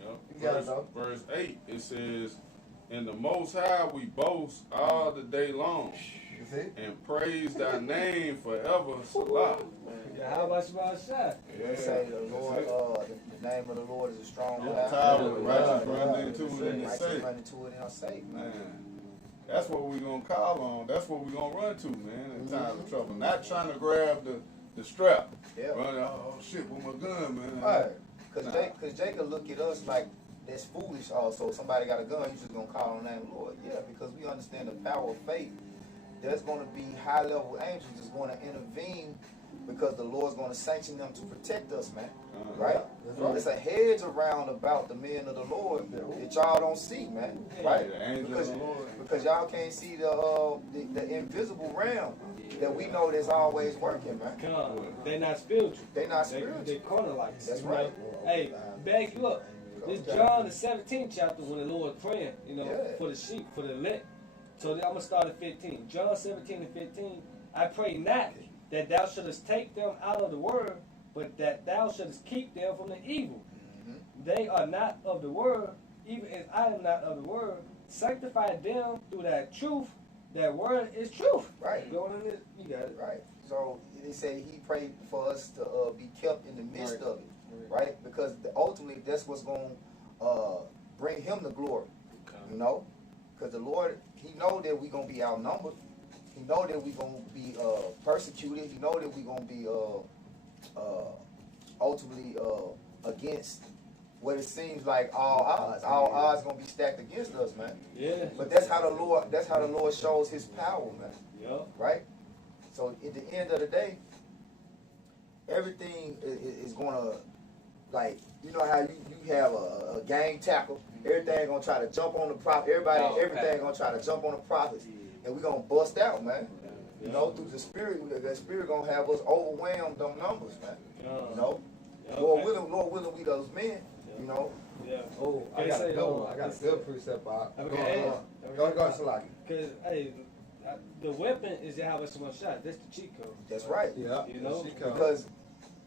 Yep. You got it, though. Verse 8, it says, in the Most High we boast all the day long, You see? and praise thy name forever, Salah. Yeah, how about Shema Shah? They say the Lord, the name of the Lord is a strong Yeah, tower. tower, righteous run into it and Righteous safe. run into it and are safe, man. Man, that's what we're going to call on. That's what we're going to run to, man, in times of trouble. Not trying to grab the strap. Yeah. Running, oh, shit, with my gun, man. Right. Because Jacob look at us like that's foolish also. Somebody got a gun, you just going to call on the name of the Lord. Yeah, because we understand the power of faith. There's going to be high-level angels that's going to intervene because the Lord's going to sanction them to protect us, man. Right? That's right. It's a hedge around about the men of the Lord that y'all don't see, man. Right? The angel of the Lord. Because y'all can't see the invisible realm that we know that's always working, man. They're not spiritual. They not spiritual. They're corner lights. That's you know? right. Hey, back you up. This John the 17th chapter when the Lord praying, you know, Yeah. for the sheep, for the elect. So I'm gonna start at 15. John 17 and 15. I pray not that thou shouldest take them out of the world, but that thou shouldest keep them from the evil. They are not of the world, even as I am not of the world. Sanctify them through that truth. That word is truth. Right. Going in this, you got it. Right. So they say he prayed for us to be kept in the midst of it, right? Because ultimately that's what's going to bring him the glory, you know? Because the Lord, he know that we're going to be outnumbered. He know that we're going to be persecuted. He know that we're going to be ultimately against what it seems like all odds. All odds going to be stacked against us, man. Yeah. But that's how the Lord shows his power, man. Yep. Right? So at the end of the day, everything is gonna, like, you know how you have a gang tackle, everything gonna try to jump on the prophet, everything gonna try to jump on the prophets, and we gonna bust out, man. You know, through the spirit gonna have us overwhelm them numbers, man. You know? Lord willing, we those men, you know. Yeah. Oh, I got a good one. I got a good precept, Bob. Okay. Go ahead, Salaki. Because, hey, the weapon is Yahweh Shema Shah. That's the cheat code. That's right. Yeah. You know? Because,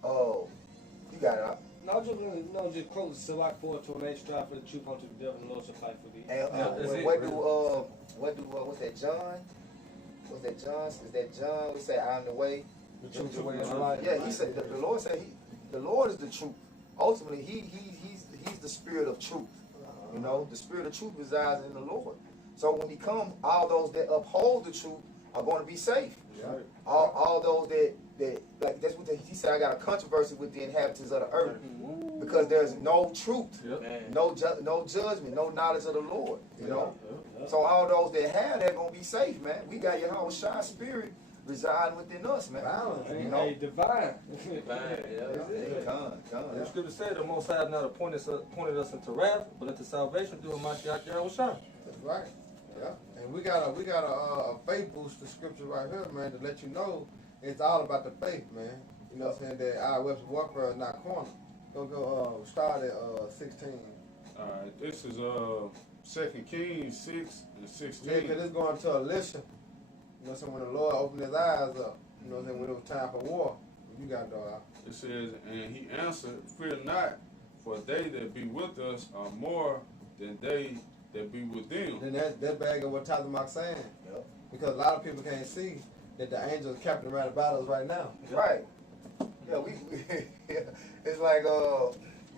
you got it. No, just quote Salak 4:28, strive for the truth unto the devil, and the Lord shall fight for thee. And what's that, John? What's that, John? Is that John? We say, I'm the way. The truth, the way, and the life. Yeah, he said, the Lord said, the Lord is the truth. Ultimately, he's the spirit of truth. You know, the spirit of truth resides in the Lord. So when he comes, all those that uphold the truth are going to be safe. Yeah. All those that like that's what he said. I got a controversy with the inhabitants of the earth because there's no truth, no judgment, no knowledge of the Lord. You know, so all those that have, they're gonna be safe, man. We got Yahweh Shai's spirit residing within us, man. Violence. You know? Hey, divine. Hey, come. The scripture said the Most High have not appointed us into wrath, but into salvation through Hamashiach Yahushua. That's right. Yeah. And we got a faith booster scripture right here, man, to let you know it's all about the faith, man. You know what I'm saying? That our weapons of warfare is not corner. Go start at 16. All right, this is 2 Kings 6 and 16. Yeah, because it's going to Elisha. You know what I'm saying? When the Lord opened his eyes up, you know what I'm saying? When it was time for war. You got dog. It says, and he answered, fear not, for they that be with us are more than they that be with them. Then that bag of what Tazamak saying. Yep. Because a lot of people can't see that the angels captain around about us right now. Right. Yeah, we it's like you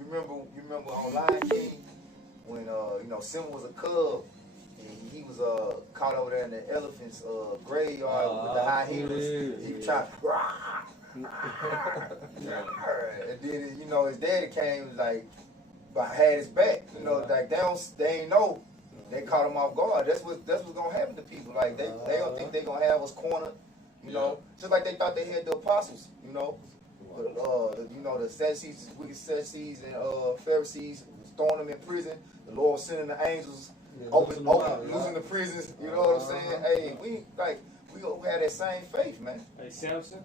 remember on Lion King when you know Simba was a cub and he was caught over there in the elephant's graveyard with the high heels. He was trying and then you know his daddy came was like had his back. You know, like they ain't know. They caught him off guard. That's what's gonna happen to people. Like they don't think they gonna have us cornered. You know, just like they thought they had the apostles. You know. You know, the Sadducees, wicked Sadducees and Pharisees throwing them in prison. The Lord sending the angels, losing the prisons. You know what I'm saying? Hey, we had that same faith, man. Hey, Samson.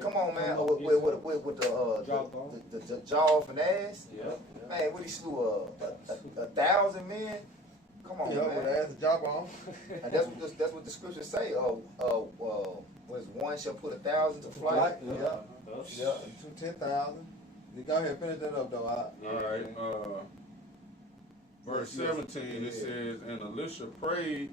Come on, man. With the jaw off an ass. Yeah. Man, what he slew 1,000 men. Come on, man. With the ass job on. And that's what the scriptures say. Was one shall put 1,000 to flight. Yeah, 10,000. You go ahead and finish that up, though. All right. Verse 17, it says, and Elisha prayed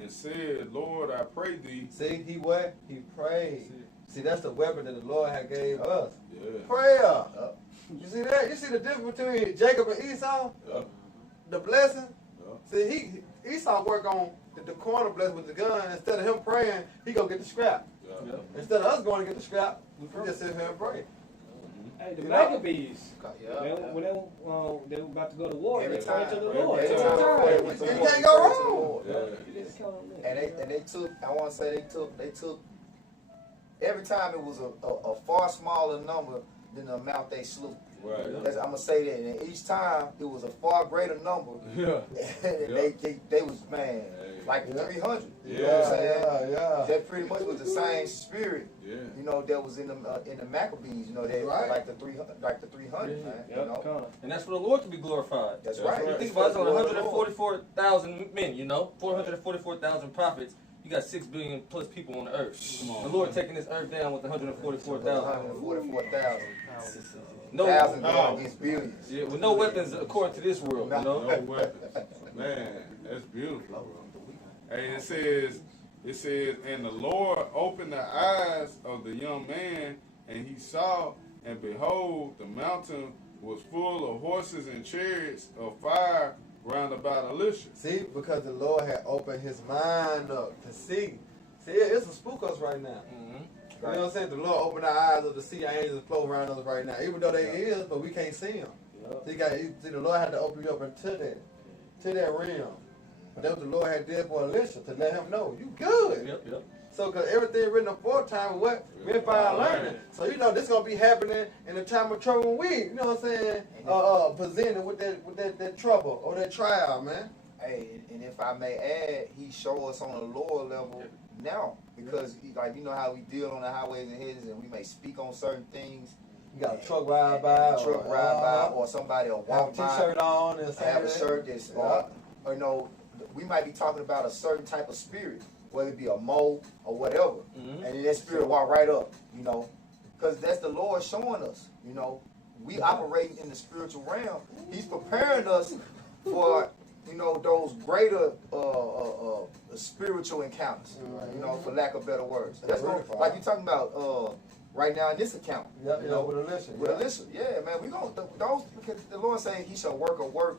and said, Lord, I pray thee. See, he what? He prayed. See, that's the weapon that the Lord had gave us. Yeah. Prayer. You see that? You see the difference between Jacob and Esau? Yeah. The blessing? Yeah. See, Esau work on the corner blessing with the gun. Instead of him praying, he go get the scrap. Yeah. Instead of us going to get the scrap, we just sit here and pray. Hey, the Maccabees. Yeah. When they were about to go to war, Every they turned to time. the Lord. Every Every time. time. You can't go wrong. Yeah. You just count on that. And they took. I want to say they took. Every time it was a far smaller number than the amount they slew. Right. I'm gonna say that, and each time it was a far greater number. Yeah. and they was like 300. You know what I'm saying? Yeah. That pretty much was the same spirit. Yeah. You know, that was in the Maccabees. You know, they like the 300, man. You know, And that's for the Lord to be glorified. That's right. You think about it, on 144,000 men, you know, 444,000 prophets. You got 6 billion plus people on the earth. Come on, the Lord taking this earth down with 144,000. 144,000. No, Thousands going against billions. yeah, with no weapons according to this world, you know. No weapons. Man, that's beautiful, bro. Hey, it says, and the Lord opened the eyes of the young man, and he saw, and behold, the mountain was full of horses and chariots of fire round about Elisha. See, because the Lord had opened his mind up to see. See, it's a spook us right now. You know what I'm saying? The Lord opened the eyes of the sea angels flow around us right now. Even though they is, but we can't see them. See, the Lord had to open you up into that realm. But that's what the Lord had did for Elisha, to let him know, you good. Yep. So, because everything written aforetime, what? We're fine learning. So, you know, this going to be happening in the time of trouble when we, you know what I'm saying, presented with that trouble or that trial, man. Hey, and if I may add, he showed us on a lower level now. Because, like, you know how we deal on the highways and hedges and we may speak on certain things. You got a truck ride by. Or somebody will walk by. Have a t-shirt on. And have a shirt that's, or, you know, we might be talking about a certain type of spirit, whether it be a mole or whatever. And then that spirit walk right up, you know. Because that's the Lord showing us, you know. We operating in the spiritual realm. He's preparing us for, you know, those greater spiritual encounters, you know, for lack of better words. That's what, like you're talking about right now in this account. Yeah, you know, with Elisha. With Elisha, yeah, man. We gonna those, because the Lord saying He shall work a work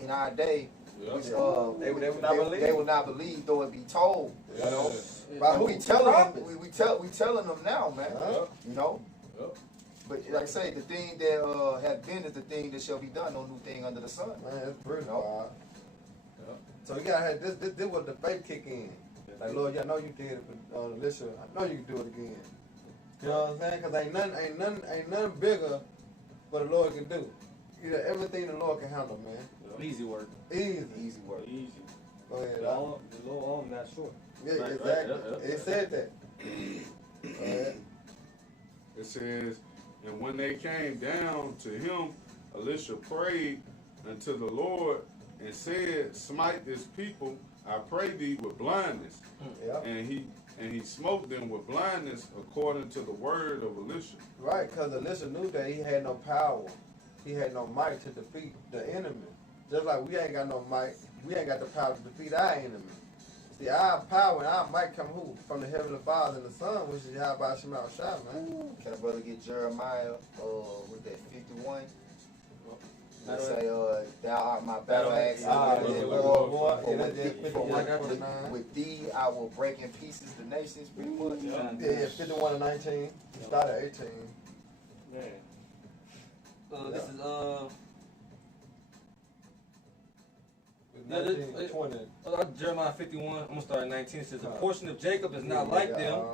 in our day, which they will not believe, though it be told. You know, but we telling them, we telling them now, man. You know. But like I say, the thing that has been is the thing that shall be done. No new thing under the sun. Man, that's brutal. So you gotta have this was the faith kick in. Like, Lord, yeah, I know you did it for Alicia. I know you can do it again. You know what I'm saying? Because ain't nothing bigger what the Lord can do. You know, everything the Lord can handle, man. Easy work. Easy work. Easy. Go ahead. The Lord arm not short. Yeah, Right, exactly. right, It said that. Go ahead. It says, and when they came down to him, Elisha prayed unto the Lord and said, smite this people, I pray thee, with blindness. Yep. And he smote them with blindness according to the word of Elisha. Right, because Elisha knew that he had no power. He had no might to defeat the enemy. Just like we ain't got no might, we ain't got the power to defeat our enemy. See, our power and our might come who? From the Heavenly Father and the Son, which is Yahweh Shema Shah, man. Can a brother get Jeremiah, with that 51? Let's say, thou art my battle axe. With thee I will break in pieces the nations, pretty much. Yeah, 51 and 19. Start at 18. Man. This is 19, 20. Jeremiah 51. I'm gonna start at 19. It says, "The portion of Jacob is not like them,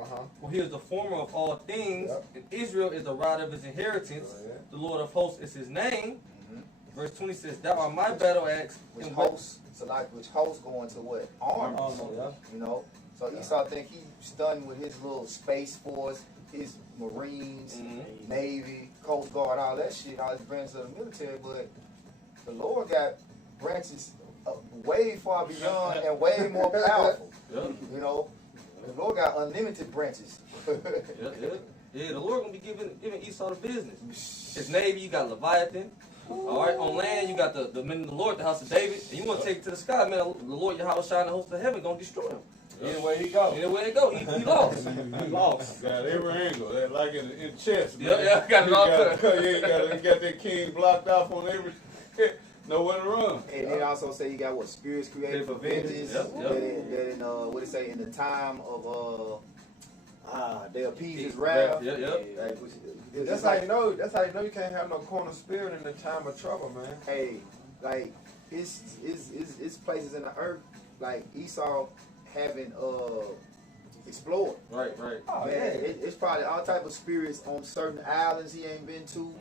for he is the former of all things, and Israel is the rod of his inheritance. The Lord of hosts is his name." Verse 20 says, "Thou art my battle axe." Which hosts going to what? Armies. You know? So Esau think he's done with his little space force, his Marines, Navy, Coast Guard, all that shit, all his branches of the military, but the Lord got branches way far beyond and way more powerful. You know? The Lord got unlimited branches. Yeah, the Lord gonna be giving Esau the business. His Navy, you got Leviathan. All right, on land, you got the men of the Lord, the house of David, and you want to take it to the sky, man. The Lord, Yahweh, shine the host of heaven, gonna destroy him. Anywhere he go. Anywhere they go, he lost. He lost. Got every angle, like in chess. Man. Yeah, got it all cut. You got that king blocked off on every. Nowhere to run. And then also say you got what spirits created for vengeance. That in what it say in the time of they appease his wrath. That's how you know. That's how you know you can't have no corner spirit in the time of trouble, man. Hey, like it's places in the earth like Esau haven't explored. Right. Oh, Man, it's probably all type of spirits on certain islands he ain't been to.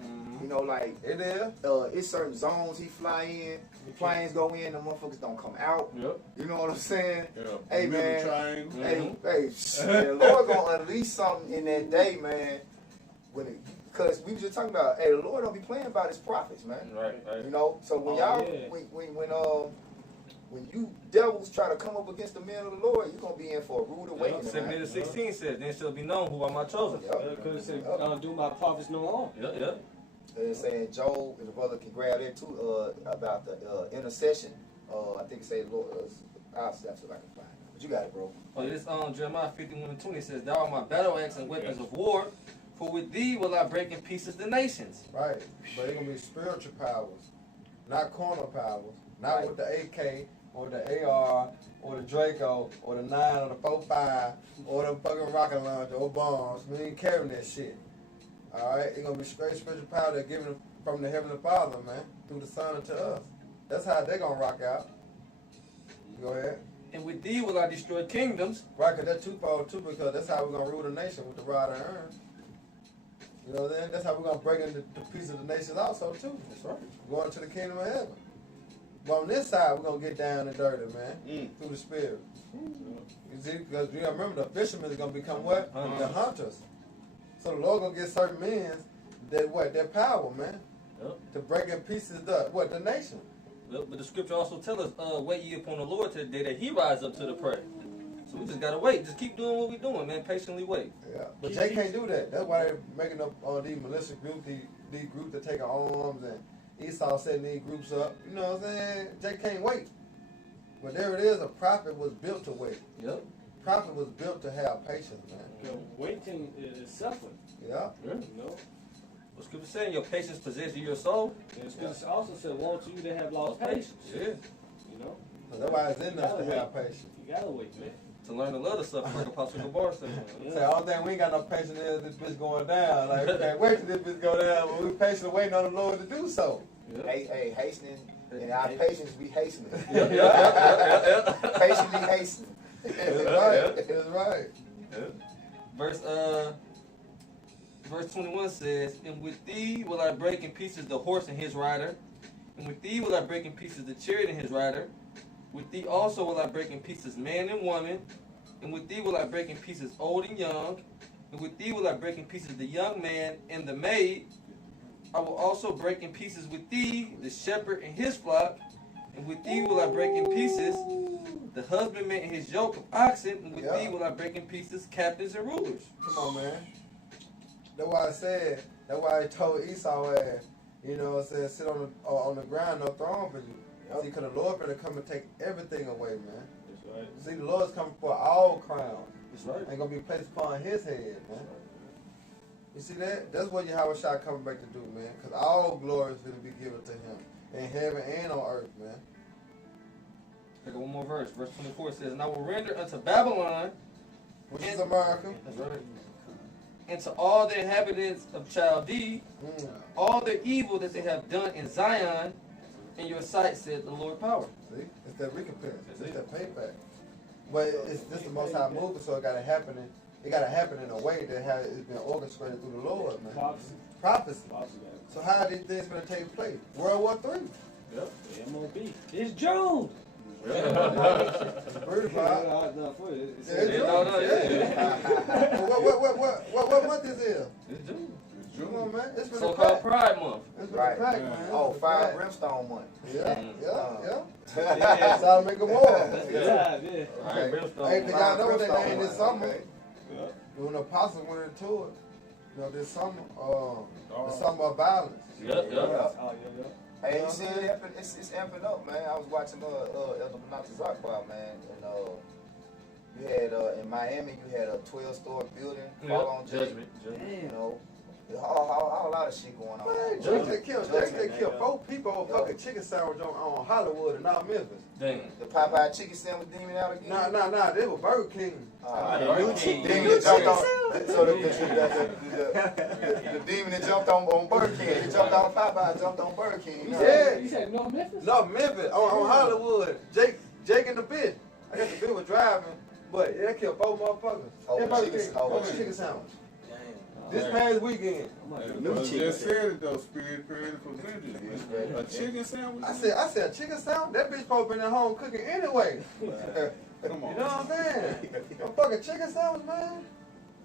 You know, like It is. it's certain zones he fly in. The planes go in, the motherfuckers don't come out. Yep. You know what I'm saying? Yeah. Hey, man. Triangle. Hey, the Lord gonna unleash something in that day, man. Because we were just talking about, hey, the Lord don't be playing about his prophets, man. Right. You know, so when when you devils try to come up against the men of the Lord, you're gonna be in for a rude awakening. 7:16 says, "Then shall be known who are my chosen." Because it said, do my prophets no harm. Yeah. It's saying Job, and the brother can grab that too, about the intercession. I think it say Lord. I'll see if I can find it. But you got it, bro. Oh, this Jeremiah 51 and 20 says, "Thou art my battle axe and weapons of war, for with thee will I break in pieces the nations." Right. But it's gonna be spiritual powers, not corner powers. Not with the AK or the AR or the Draco or the 9 or the 45 or the fucking rocket launcher or bombs. We ain't carrying that shit. Alright? It's gonna be straight spiritual power that's given from the Heavenly Father, man, through the Son unto us. That's how they gonna rock out. Go ahead. "And with thee will I destroy kingdoms." Right, because that's twofold too, because that's how we're gonna rule the nation with the rod of iron. You know what I'm saying? That's how we're gonna break into the piece of the nations also too. That's right. Going to the kingdom of heaven. But on this side, we're going to get down and dirty, man, through the Spirit. You see, because you remember the fishermen are going to become what? The hunters. So the Lord going to get certain men that their power, man, to break in pieces the nation. But the scripture also tells us, "Wait ye upon the Lord till the day that he rise up to the prey." So we just got to wait. Just keep doing what we're doing, man. Patiently wait. Yeah, but they can't do that. That's why they're making up these militia groups, these groups that take arms, and Esau setting these groups up. You know what I'm saying? They can't wait. But there it is. A prophet was built to wait. Yep. Prophet was built to have patience, man. Waiting is suffering. Yeah. You know? What scripture saying? Your patience possesses your soul. And it also said, "Woe to you that have lost patience." Yeah. You know? So that's why it's in us to have patience. You gotta wait, man. To learn to love the suffering, like Apostle Gabar said. Say, all thing we ain't got no patience is this bitch going down. Like, we can't wait till this bitch go down, but we patiently waiting on the Lord to do so. Hey, hastening, and our patience be hastening. Yeah. Patiently hastening. That's right. That's right. Verse 21 says, "And with thee will I break in pieces the horse and his rider, and with thee will I break in pieces the chariot and his rider. With thee also will I break in pieces man and woman, and with thee will I break in pieces old and young, and with thee will I break in pieces the young man and the maid. I will also break in pieces with thee the shepherd and his flock, and with thee will I break in pieces the husbandman and his yoke of oxen, and with thee will I break in pieces captains and rulers." Come on, man. That's why I said, that's why I told Esau, you know what I'm saying, sit on the ground, no throne for you. See, because the Lord better come and take everything away, man. That's right. See, the Lord's coming for all crowns. That's right. Ain't going to be placed upon his head, man. You see that? That's what Yahweh Shah coming back to do, man. Because all glory is going to be given to him in heaven and on earth, man. I got one more verse. Verse 24 says, "And I will render unto Babylon," Which is America. that's right, "and to all the inhabitants of Chaldee, all the evil that they have done in Zion, in your sight, said the Lord power." See? It's that recompense. It's that payback. But it's the Most High moving, so it got to happen in a way that it's been orchestrated through the Lord, man. Prophecy. So how are these things going to take place? World War III. Yep. The MOB. It's June. Pretty fine. What month is it? It's June. Come on, man. It's been a So-called pack. Pride Month. It's been Right. a pack, man. Oh, It's been a fire pack. brimstone month. Yeah. Sodom and Gomorrah. Yeah. Hey, y'all know what they named this summer? Okay. When the apostles went into it, you know, this summer, the summer of violence. Yep. Hey, you see, it's amping up, man. I was watching Elder Benata Zakbar, man, and you had in Miami, you had a 12-story building fall on Judgment. You know, a whole lot of shit going on. Man, Drake killed 4 people over fucking chicken sandwich on Hollywood and not Memphis. Dang. The Popeye chicken sandwich demon out again. Nah, they were Burger King. Demon jumped on. So the demon that jumped on Burger King. He jumped on Popeye, jumped on Burger King. You said North Memphis? No, Memphis, on Hollywood. Jake and the bitch. I guess the bitch was driving, but they killed 4 motherfuckers. Oh, Burger chicken- King, oh, over chicken sandwich. Damn. This past weekend. Just said it though, spirit created for vengeance, man. A chicken sandwich? I said chicken sandwich? That bitch supposed to been at home cooking anyway. Come You on. know what I'm saying? A fucking chicken sandwich, man.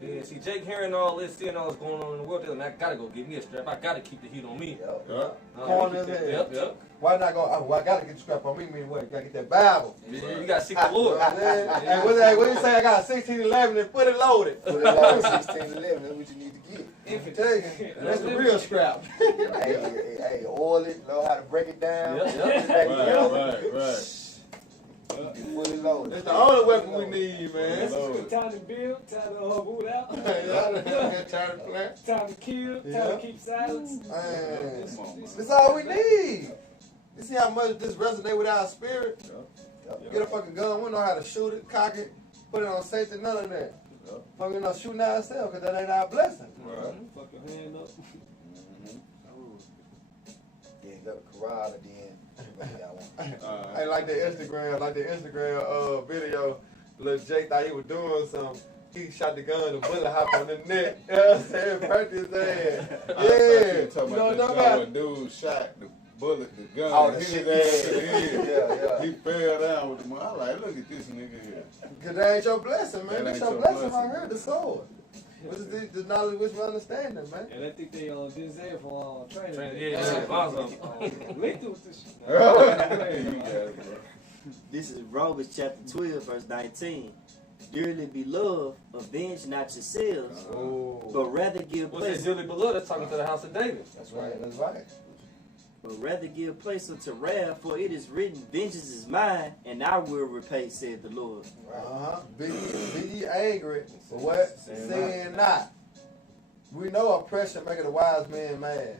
Yeah, see, Jake hearing all this, seeing all that's going on in the world, and I gotta go get me a strap. I gotta keep the heat on me. Yeah. Corn in his head. Yep. Why not go? Oh, I gotta get the scrap on me. Mean what? Gotta get that Bible. You gotta seek the Lord. Hey, what you say? I got a 1611 and put it loaded. Put it on 1611, that's what you need to get. I tell you, that's the real scrap. Hey, oil it, know how to break it down. Yep. Right. Fully loaded. It's the only weapon we need, man. Time to build, time to boot out, Time to play. time to kill, time Yeah. to keep silence. Man, that's all we need. You see how much this resonate with our spirit? Get a fucking gun, we know how to shoot it, cock it, put it on safety, none of that. Fucking not shooting ourselves, because that ain't our blessing. Right. Fuck your hand up. Yeah, you got a corral at the end. I like the Instagram video. Little Jake thought he was doing something. He shot the gun, the bullet hopped on the neck. You know what I'm saying? Practice that. Yeah. Talking You know about what the dude shot the bullet, the gun, Oh, the hit shit. his ass to the head. Yeah. He fell down with the money. I like, look at this nigga here. Because that ain't your blessing, man. That That's ain't your your blessing blessing. right here, the sword. Which is the knowledge which we understanding, man. And I think they Denzel from training. Yeah, Lonzo. Lethal with this shit. You got it, bro. This is Romans chapter 12, verse 19. Dearly beloved, avenge not yourselves, Oh. but rather give What's that, place. Julie Beloved? That's talking to the house of David. That's right, that's right. But rather give place unto wrath, for it is written, "Vengeance is mine, and I will repay," said the Lord. Be ye angry, but what? Sin not. We know oppression making a wise man mad.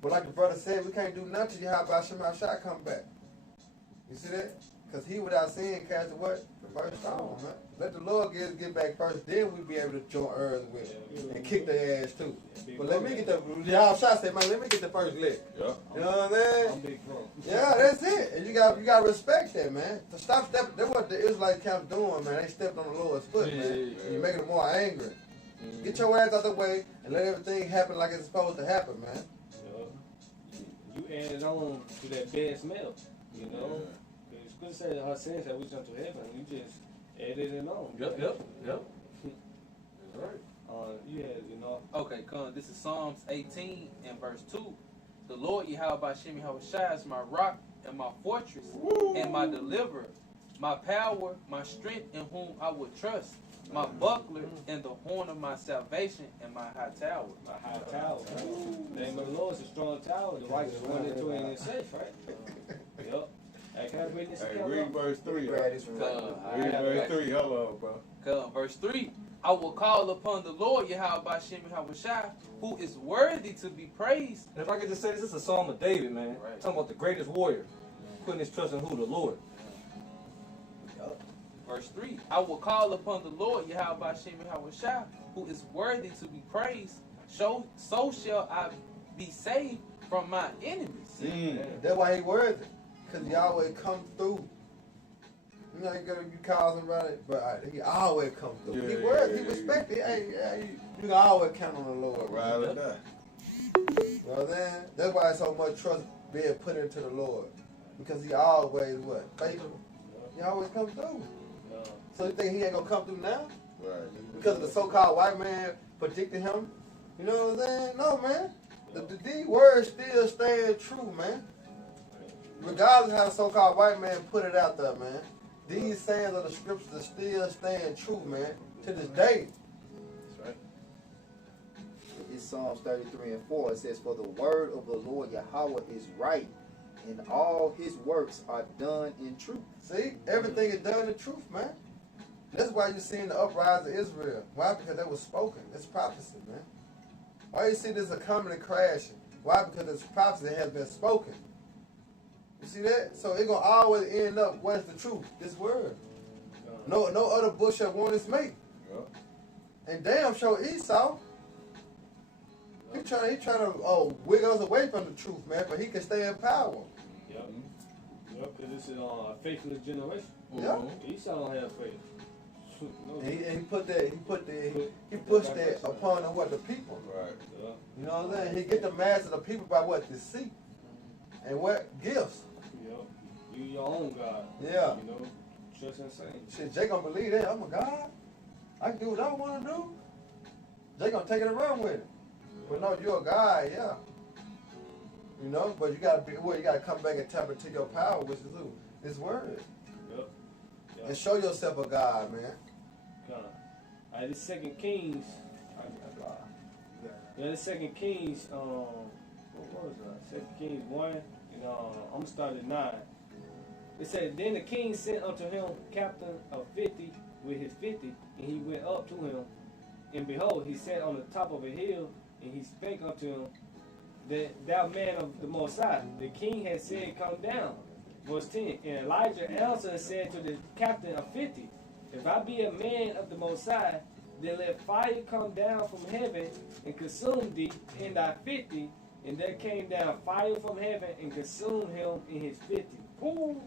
But like the brother said, we can't do nothing till Yahweh Shema Shah come back. You see that? Because he without sin cast the what? The first stone, man. Let the Lord get back first, then we be able to join earth with him and kick their ass too. But let me get the, y'all shot say, man, let me get the first lick. Yeah. You know what I mean? I'm big bro. Yeah, that's it. And you got to respect that, man. To stop stepping, that's what the Israelites kept doing, man. They stepped on the Lord's foot, man. And you're making them more angry. Get your ass out the way and let everything happen like it's supposed to happen, man. You added on to that bad smell, you know? It's good to say that her sins that we jump to heaven. You just added it on. Yep. That's right. You had, you know. Okay, come. This is Psalms 18 and verse 2. The Lord Yahweh Bashim Yahushua is my rock and my fortress and my deliverer, my power, my strength in whom I would trust, my buckler and the horn of my salvation and my high tower. My high tower. The name of the Lord is a strong tower. The righteous run into it and it's safe, right? Yep. Hey, can I read this Hey, again, read bro? verse 3. Grab this one right quick. Read verse 3. Hello, bro. Come, verse 3. I will call upon the Lord Yahweh Bashim Yahushua, who is worthy to be praised. And if I could just say this is a Psalm of David, man. Right. Talking about the greatest warrior. Putting his trust in who? The Lord. Verse 3. I will call upon the Lord Yahweh Bashim Yahushua, who is worthy to be praised. So shall I be saved from my enemies. That's why he worthy. Because Yahweh come through. You know, you call somebody, but he always come through. Yeah, He worthy, yeah, he yeah, respected. Hey, you can always count on the Lord. Right or die. Well, then, that's why so much trust being put into the Lord. Because he always, what? Faithful. He always come through. So you think he ain't going to come through now? Right. Because of the so-called white man predicting him? You know what I'm saying? No, man. These words still stand true, man. Regardless of how the so-called white man put it out there, man. These sayings of the scriptures still stand true, man, to this day. That's right. It's Psalms 33 and 4. It says, for the word of the Lord Yahweh is right, and all his works are done in truth. See? Everything is done in truth, man. That's why you're seeing the uprising of Israel. Why? Because that was spoken. It's prophecy, man. Why you see this a coming and crashing? Why? Because it's prophecy that has been spoken. You see that? So it's going to always end up, what's the truth? This word. No other bush shall want its mate. Yeah. And damn sure Esau, he trying to wiggle us away from the truth, man, but he can stay in power. Yep. Yep, because this is a faithless generation. Yeah. Esau don't have faith. No. And he pushed that upon the people. Right. Yeah. You know what I'm saying? He get the mass of the people by what? Deceit. And what? Gifts. Yep. You your own God. Yeah. You know, trust and saint. Shit, Jay gonna believe that. I'm a God. I can do what I want to do. Jay gonna take it and run with it. But no, you're a God, yeah. You know, but you gotta you gotta come back and tap into your power, which is who? This word. Yep. Yep. And show yourself a God, man. This Second Kings. This Second Kings. What was that? Second Kings 1. And I'm gonna start at 9. It said, then the king sent unto him captain of 50 with his 50, and he went up to him. And behold, he sat on the top of a hill, and he spake unto him, that thou man of the Most High, the king had said, come down. Verse 10. And Elijah answered and said to the captain of 50, if I be a man of the Most High, then let fire come down from heaven and consume thee in thy 50. And there came down fire from heaven and consumed him in his 50. Ooh,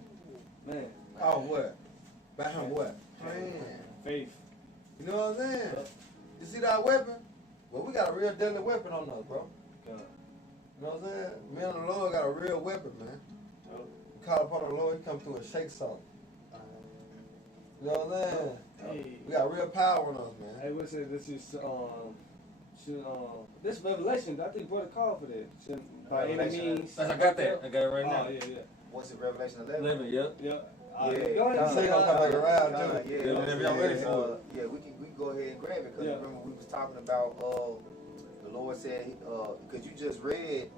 man. Oh, what? By him what? Man. Faith. You know what I'm saying? You see that weapon? Well, we got a real deadly weapon on us, bro. You know what I'm saying? Me and the Lord got a real weapon, man. We call upon the Lord, he come through and shake something. You know what I'm saying? Hey. We got real power on us, man. Hey, what's it? This is this Revelation. I think brother called for that. By any means. I got that. I got it right now. Oh, yeah. What's it, Revelation 11? 11, yep. Yeah. Yeah. Go ahead. So you gonna come back around, too. Yeah, whenever y'all ready for it. Yeah, we can go ahead and grab it, because Yeah. remember we was talking about the Lord said, because you just read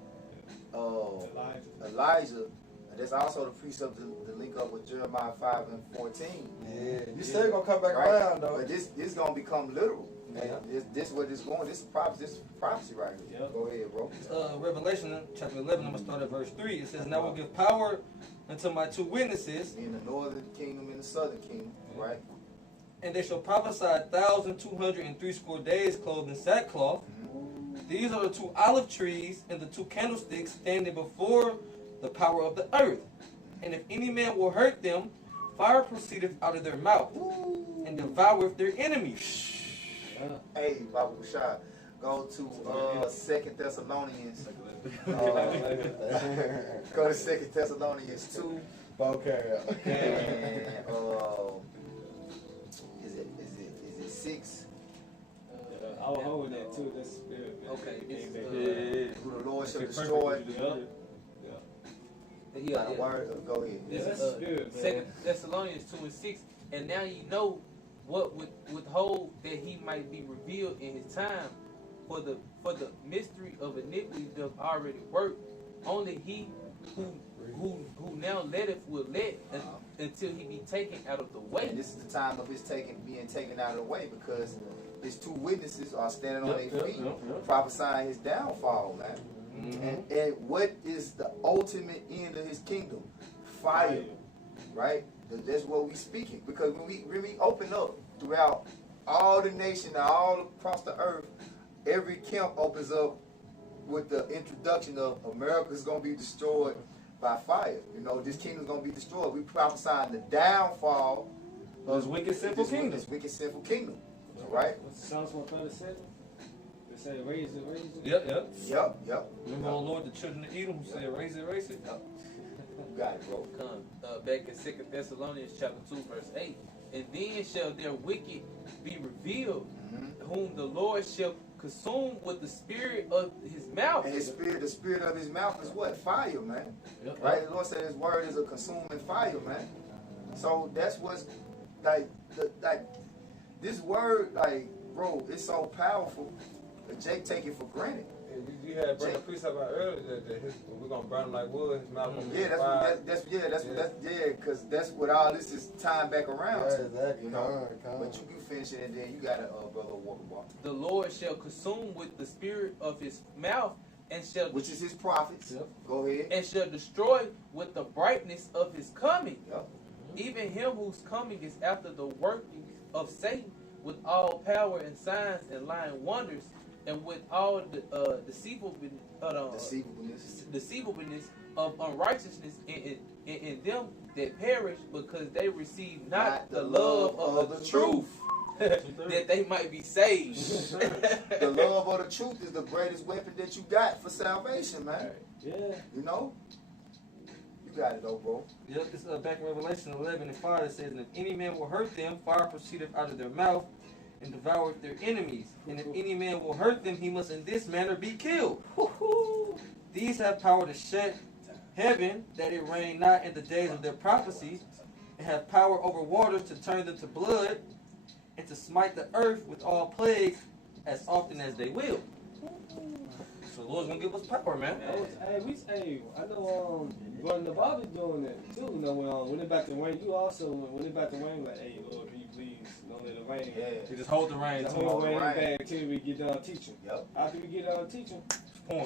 Elijah, and that's also the precept to link up with Jeremiah 5 and 14. Yeah. You said you're gonna come back around, though. But this is gonna become literal. And this what it's going. This is prophecy right here. Yep. Go ahead, bro. Revelation chapter 11, I'm going to start at verse 3. It says, "And I will give power unto my two witnesses, In the northern kingdom and the southern kingdom, right? and they shall prophesy 1,260 days clothed in sackcloth. These are the two olive trees and the two candlesticks standing before the power of the earth. And if any man will hurt them, fire proceedeth out of their mouth, and devoureth their enemies." Hey, Baba Bashar, go to 2 Thessalonians. Go to 2 Thessalonians 2. Okay. And is it 6? I was holding that too. That's spirit. Man. Okay, Who the Lord shall destroy Yeah. by the word of, go ahead. This That's is spirit, man. 2 Thessalonians 2:6, and now you know what would withhold that he might be revealed in his time, for the mystery of iniquity doth already work. Only he who now letteth will let until he be taken out of the way. And this is the time of his being taken out of the way, because his two witnesses are standing on their feet, prophesying his downfall, man. And what is the ultimate end of his kingdom? Fire, right? That's what we speaking. Because when we open up throughout all the nation, all across the earth, every camp opens up with the introduction of America's going to be destroyed by fire. You know, this kingdom's going to be destroyed. We prophesying the downfall Those wicked, sinful kingdom. This wicked, sinful kingdom. Right? Psalms 137. They say raise it. Yep. Remember, oh Lord, the children of Edom who said, raise it. You got it, bro. Back in 2 Thessalonians chapter 2, verse 8. And then shall their wicked be revealed, whom the Lord shall consume with the spirit of his mouth. And the spirit of his mouth is what? Fire, man. Yep. Right? The Lord said his word is a consuming fire, man. So that's what's like this word, like, bro, it's so powerful. But Jake take it for granted. You had Brother Priest about earlier that we're gonna burn him like wood. His mouth gonna be Yeah, that's because that's what all this is tying back around to. Exactly. You know, but you can finish it and then you got to brother walk. The Lord shall consume with the spirit of his mouth, and shall Which is his prophets. Yep. Go ahead. and shall destroy with the brightness of his coming. Yep. Even him whose coming is after the working of Satan, with all power and signs and lying wonders, and with all the deceivableness of unrighteousness in them that perish, because they receive not the love of the truth, that they might be saved. The love of the truth is the greatest weapon that you got for salvation, man. Yeah. You know? You got it though, bro. Yep, it's back in Revelation 11:5. It says, "And if any man will hurt them, fire proceedeth out of their mouth, and devoureth their enemies. And if any man will hurt them, he must in this manner be killed. These have power to shut heaven, that it rain not in the days of their prophecies, and have power over waters to turn them to blood, and to smite the earth with all plagues as often as they will." So the Lord's gonna give us power, man. I know Brother Bobby doing that too. You know, when it about to rain, you also when it about to rain, like, hey Lord, can you please don't let it rain. Yeah. You just hold the reins. Just Hold hold the the reins. rain back till we get done teaching. Yep. After we get done teaching,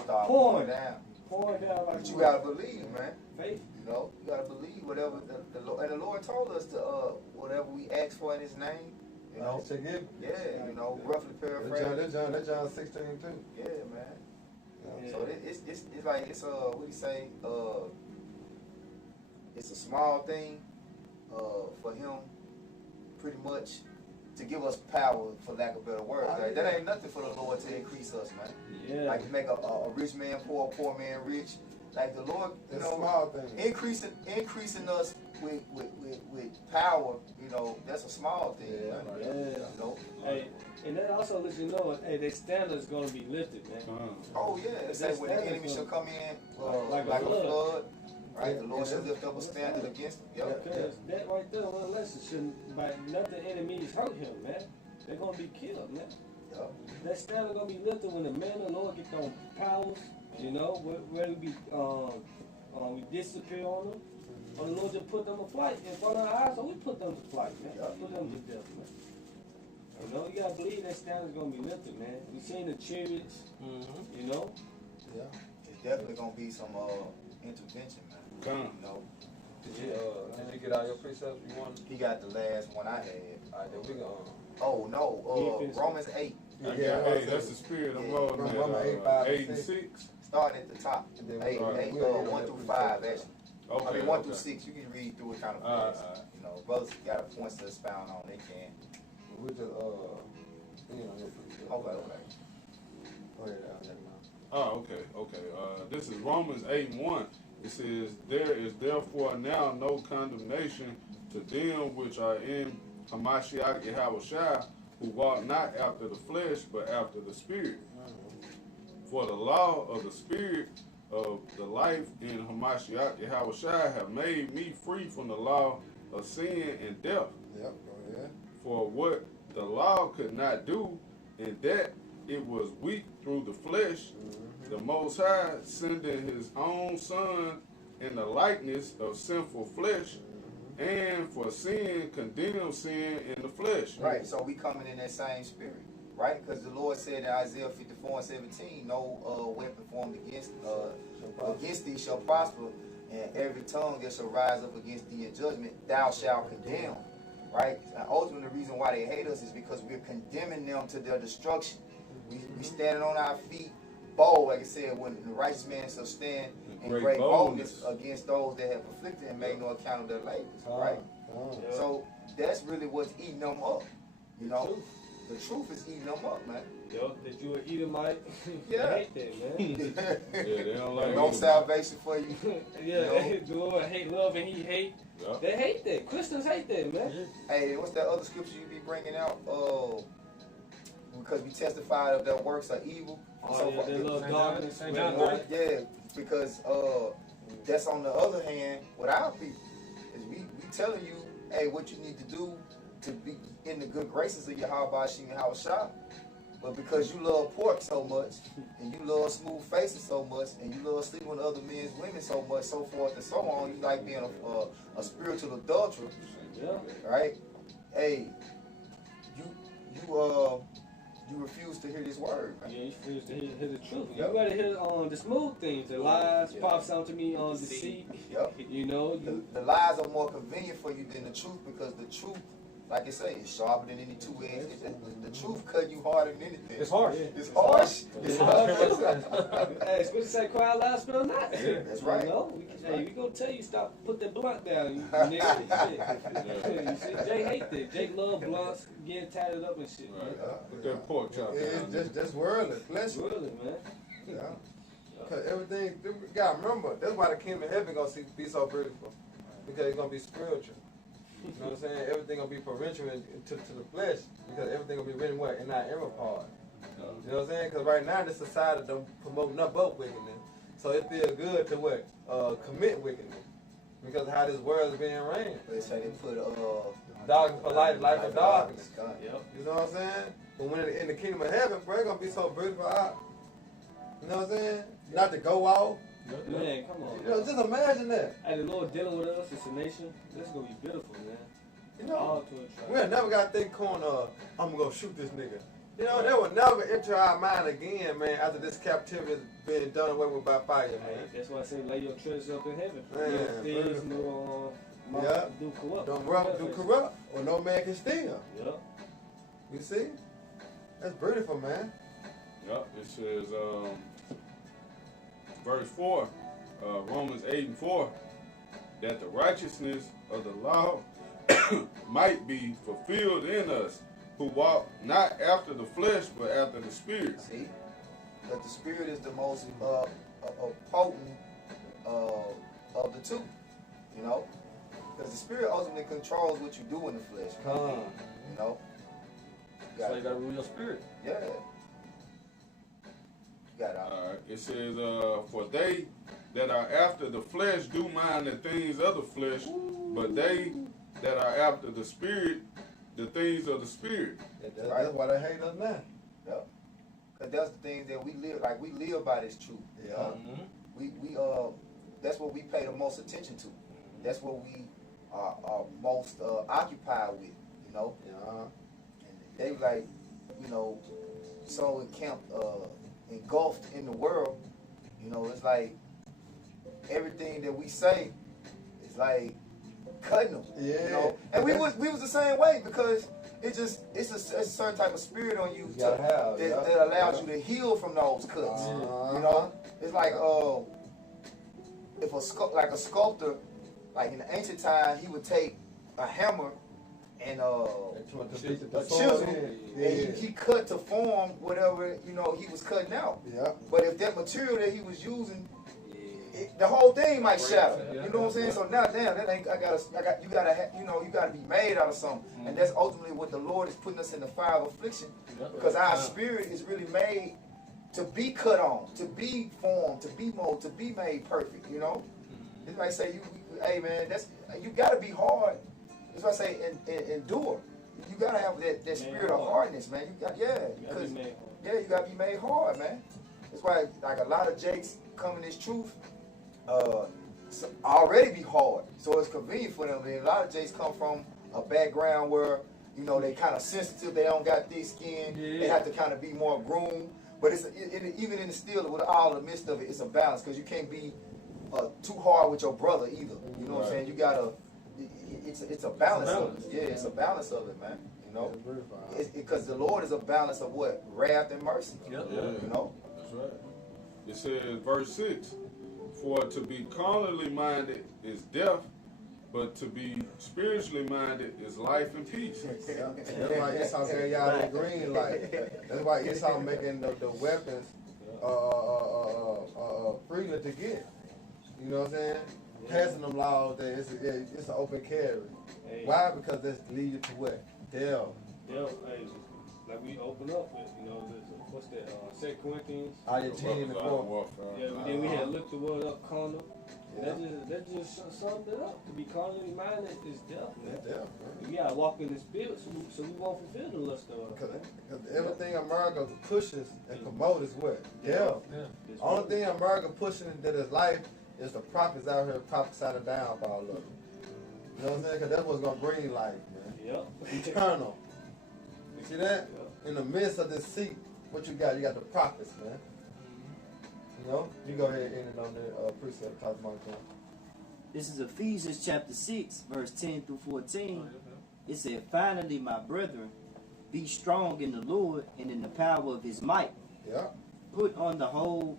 Start pouring down. pouring down like But you gotta believe, man. faith. You know, you gotta believe whatever the Lord, and the Lord told us to whatever we ask for in His name. You know, check it. yeah, you know, roughly paraphrase. That's John 16 too. Yeah, man. Yeah. So it's like it's what do you say? It's a small thing for Him, pretty much, to give us power, for lack of better words. Like, that ain't nothing for the Lord to increase us, man. Yeah. Like to make a rich man poor, a poor man rich. Like the Lord, you It's know, small thing. increasing us with power. You know, that's a small thing. Yeah. Man. Yeah. You know. Hey, and that also lets you know, hey, their standard's gonna be lifted, man. Oh yeah, it says when the enemy shall come in Like like a a flood. flood, right? Yeah. The Lord shall lift up a standard against him. Yep. Because that right there, one lesson shouldn't, by nothing enemies hurt him, man. They're gonna be killed, man. Yep. That standard gonna be lifted when the man of the Lord get those powers, you know, whether we disappear on them, or the Lord just put them to flight in front of our eyes, or we put them to flight, man. Put them to death, man. You know, you gotta believe that standard's gonna be lifted, man. We seen the chariots, you know. Yeah. It's definitely gonna be some intervention, man. Come. You know, Did you get all your precepts you wanted? he got the last one I had. Alright, then we go. Oh no, Romans 8, Hey, that's the spirit I'm rolling Romans 8, at. 5, 8 and and 6. starting at the top. And then 8, we- 8 we- 1 through 5, actually. Okay. I mean 1 okay. through 6. You can read through it kind of Alright, fast. alright. You know, brothers got points to expound on. They can. We just, your precept. Okay. Go ahead, never mind. Oh, okay. This is Romans 8:1. It says, "There is therefore now no condemnation to them which are in Hamashiach Yahushua, who walk not after the flesh, but after the Spirit. For the law of the Spirit of the life in Hamashiach Yahushua have made me free from the law of sin and death. Yep, go ahead. For what the law could not do, in that it was weak through the flesh, the Most High sending his own Son in the likeness of sinful flesh, and for sin condemned sin in the flesh." Right, so we coming in that same spirit, right? Because the Lord said in Isaiah 54:17, no weapon formed against thee shall prosper, and every tongue that shall rise up against thee in judgment, thou shalt condemn, right? And ultimately, the reason why they hate us is because we're condemning them to their destruction. We standing on our feet, bold, like I said, when the righteous man shall stand in great boldness against those that have afflicted and made no account of their labors, right? Yeah. So that's really what's eating them up, you know? The truth is eating them up, man. Yo, that you an Edomite, Yeah. I hate that, man. Yeah, they don't like No it. salvation for you. Yeah, the Lord hate love and he hate. Yup. They hate that. Christians hate that, man. Hey, what's that other scripture you be bringing out? Because we testified of their works are evil. Oh, yeah, they love darkness. St. John red light. Yeah, because that's on the other hand with our people. Is we telling you, hey, what you need to do to be in the good graces of Yahweh Hashem and Hawashah. But because you love pork so much, and you love smooth faces so much, and you love sleeping with other men's women so much, so forth and so on, you like being a spiritual adulterer, Yeah. right? Hey, you refuse to hear this word. Yeah, you refuse to hear the truth. Yep. You gotta hear the smooth things, the lies, prophesy unto me on deceit. Yep. You know, The lies are more convenient for you than the truth because the truth, like I say, is sharper than any two-edged. The truth cut you harder than anything. It's harsh. It's harsh. It's harsh. Hey, it's what you say, quiet loud, spill not. That's right. You know, we gonna tell you stop, put that blunt down, you nigga. Shit. You see, Jay hate that. Jay love blunts, getting tatted up and shit, man. Put that pork chop down. It's just worldly, fleshly. Really, man. Yeah. Because everything, you gotta remember, that's why the kingdom of heaven gonna be so beautiful. Because it's gonna be spiritual. You know what I'm saying? Everything gonna be provincial to the flesh. Because everything gonna be written what? In our inner part. You know what I'm saying? Because right now, this society don't promote nothing but wickedness. So it feels good to what? Commit wickedness. Because of how this world is being ran. They say they put Darkness for light, light for darkness. Yep. You know what I'm saying? But when in the kingdom of heaven, bro, it's gonna be so beautiful out. You know what I'm saying? Not to go off. Man, come on. You know, just imagine that. Hey, the Lord dealing with us, it's a nation. This is gonna be beautiful, man. You know, All to a tribe. we'll never got to think corner, I'm gonna go shoot this nigga. You know, that would never enter our mind again, man, after this captivity has been done away with by fire, man. That's why I say lay your treasures up in heaven. Man, No thieves, no Yeah. do corrupt. Don't do corrupt, or no man can steal. Yep. You see? That's beautiful, man. Yup, it says, verse 4, Romans 8:4, that the righteousness of the law might be fulfilled in us, who walk not after the flesh, but after the Spirit. See, but the spirit is the most potent of the two. You know, because the spirit ultimately controls what you do in the flesh. You know. So you gotta rule your spirit. Yeah. You got it. Alright, it says, for they that are after the flesh do mind the things of the flesh, but they that are after the Spirit, the things of the Spirit. That's why they hate us now. Yep. Cause that's the things that we live like. We live by this truth. Yeah. We that's what we pay the most attention to. That's what we are most occupied with. You know. Yeah. And they like, you know, so encamped, engulfed in the world. You know, it's like everything that we say is like cutting them. Yeah. You know, and we was the same way because it's a certain type of spirit on you that allows you to heal from those cuts. You know, it's like if a sculptor, like in the ancient time, he would take a hammer and a chisel, and he cut to form whatever, you know, he was cutting out. Yeah. But if that material that he was using, the whole thing might shatter. You know what I'm saying? So now, damn, that ain't. You gotta be made out of something, and that's ultimately what the Lord is putting us in the fire of affliction, because our spirit is really made to be cut on, to be formed, to be molded, to be made perfect. You know, it's like say, hey man, you gotta be hard. That's why I say endure. You gotta have that spirit of hardness, man. You gotta be made hard, man. That's why like a lot of jakes come in this truth. Already be hard, so it's convenient for them. And a lot of jakes come from a background where, you know, they kind of sensitive, they don't got thick skin, they have to kind of be more groomed. But even in the still, with all the midst of it, it's a balance, because you can't be too hard with your brother either. You know what I'm saying? You gotta. It's a balance of it. Yeah, it's a balance of it, man. You know, because the Lord is a balance of what? Wrath and mercy. Yeah. You know. That's right. It says, verse 6, for to be carnally minded is death, but to be spiritually minded is life and peace. Yeah. That's why Esau gave y'all the green light. That's why Esau making the weapons freely to get. You know what I'm saying? Passing them laws that it's an open carry. Hey. Why? Because that's leading to what? Death. Hey, like we open up with, you know, what's that? 2 Corinthians. Argentine and war. Yeah, then we had to look the word up, carnal. Yeah. That just summed it up. To be carnally minded is death, man. Death, man. We gotta walk in the spirit so we won't fulfill the lust of us. Because everything America pushes and promotes is what? Death. The only thing America pushing that is life is the prophets out here prophesying the downfall of it. You know what I'm saying? Because that's what's going to bring life, man. Yep. Eternal. You see that? Yep. In the midst of this seat, what you got? You got the prophets, man. You know? You go ahead and end it on the precept. Talk about that. This is Ephesians chapter 6, verse 10 through 14. It said, finally, my brethren, be strong in the Lord and in the power of his might. Yeah. Put on the whole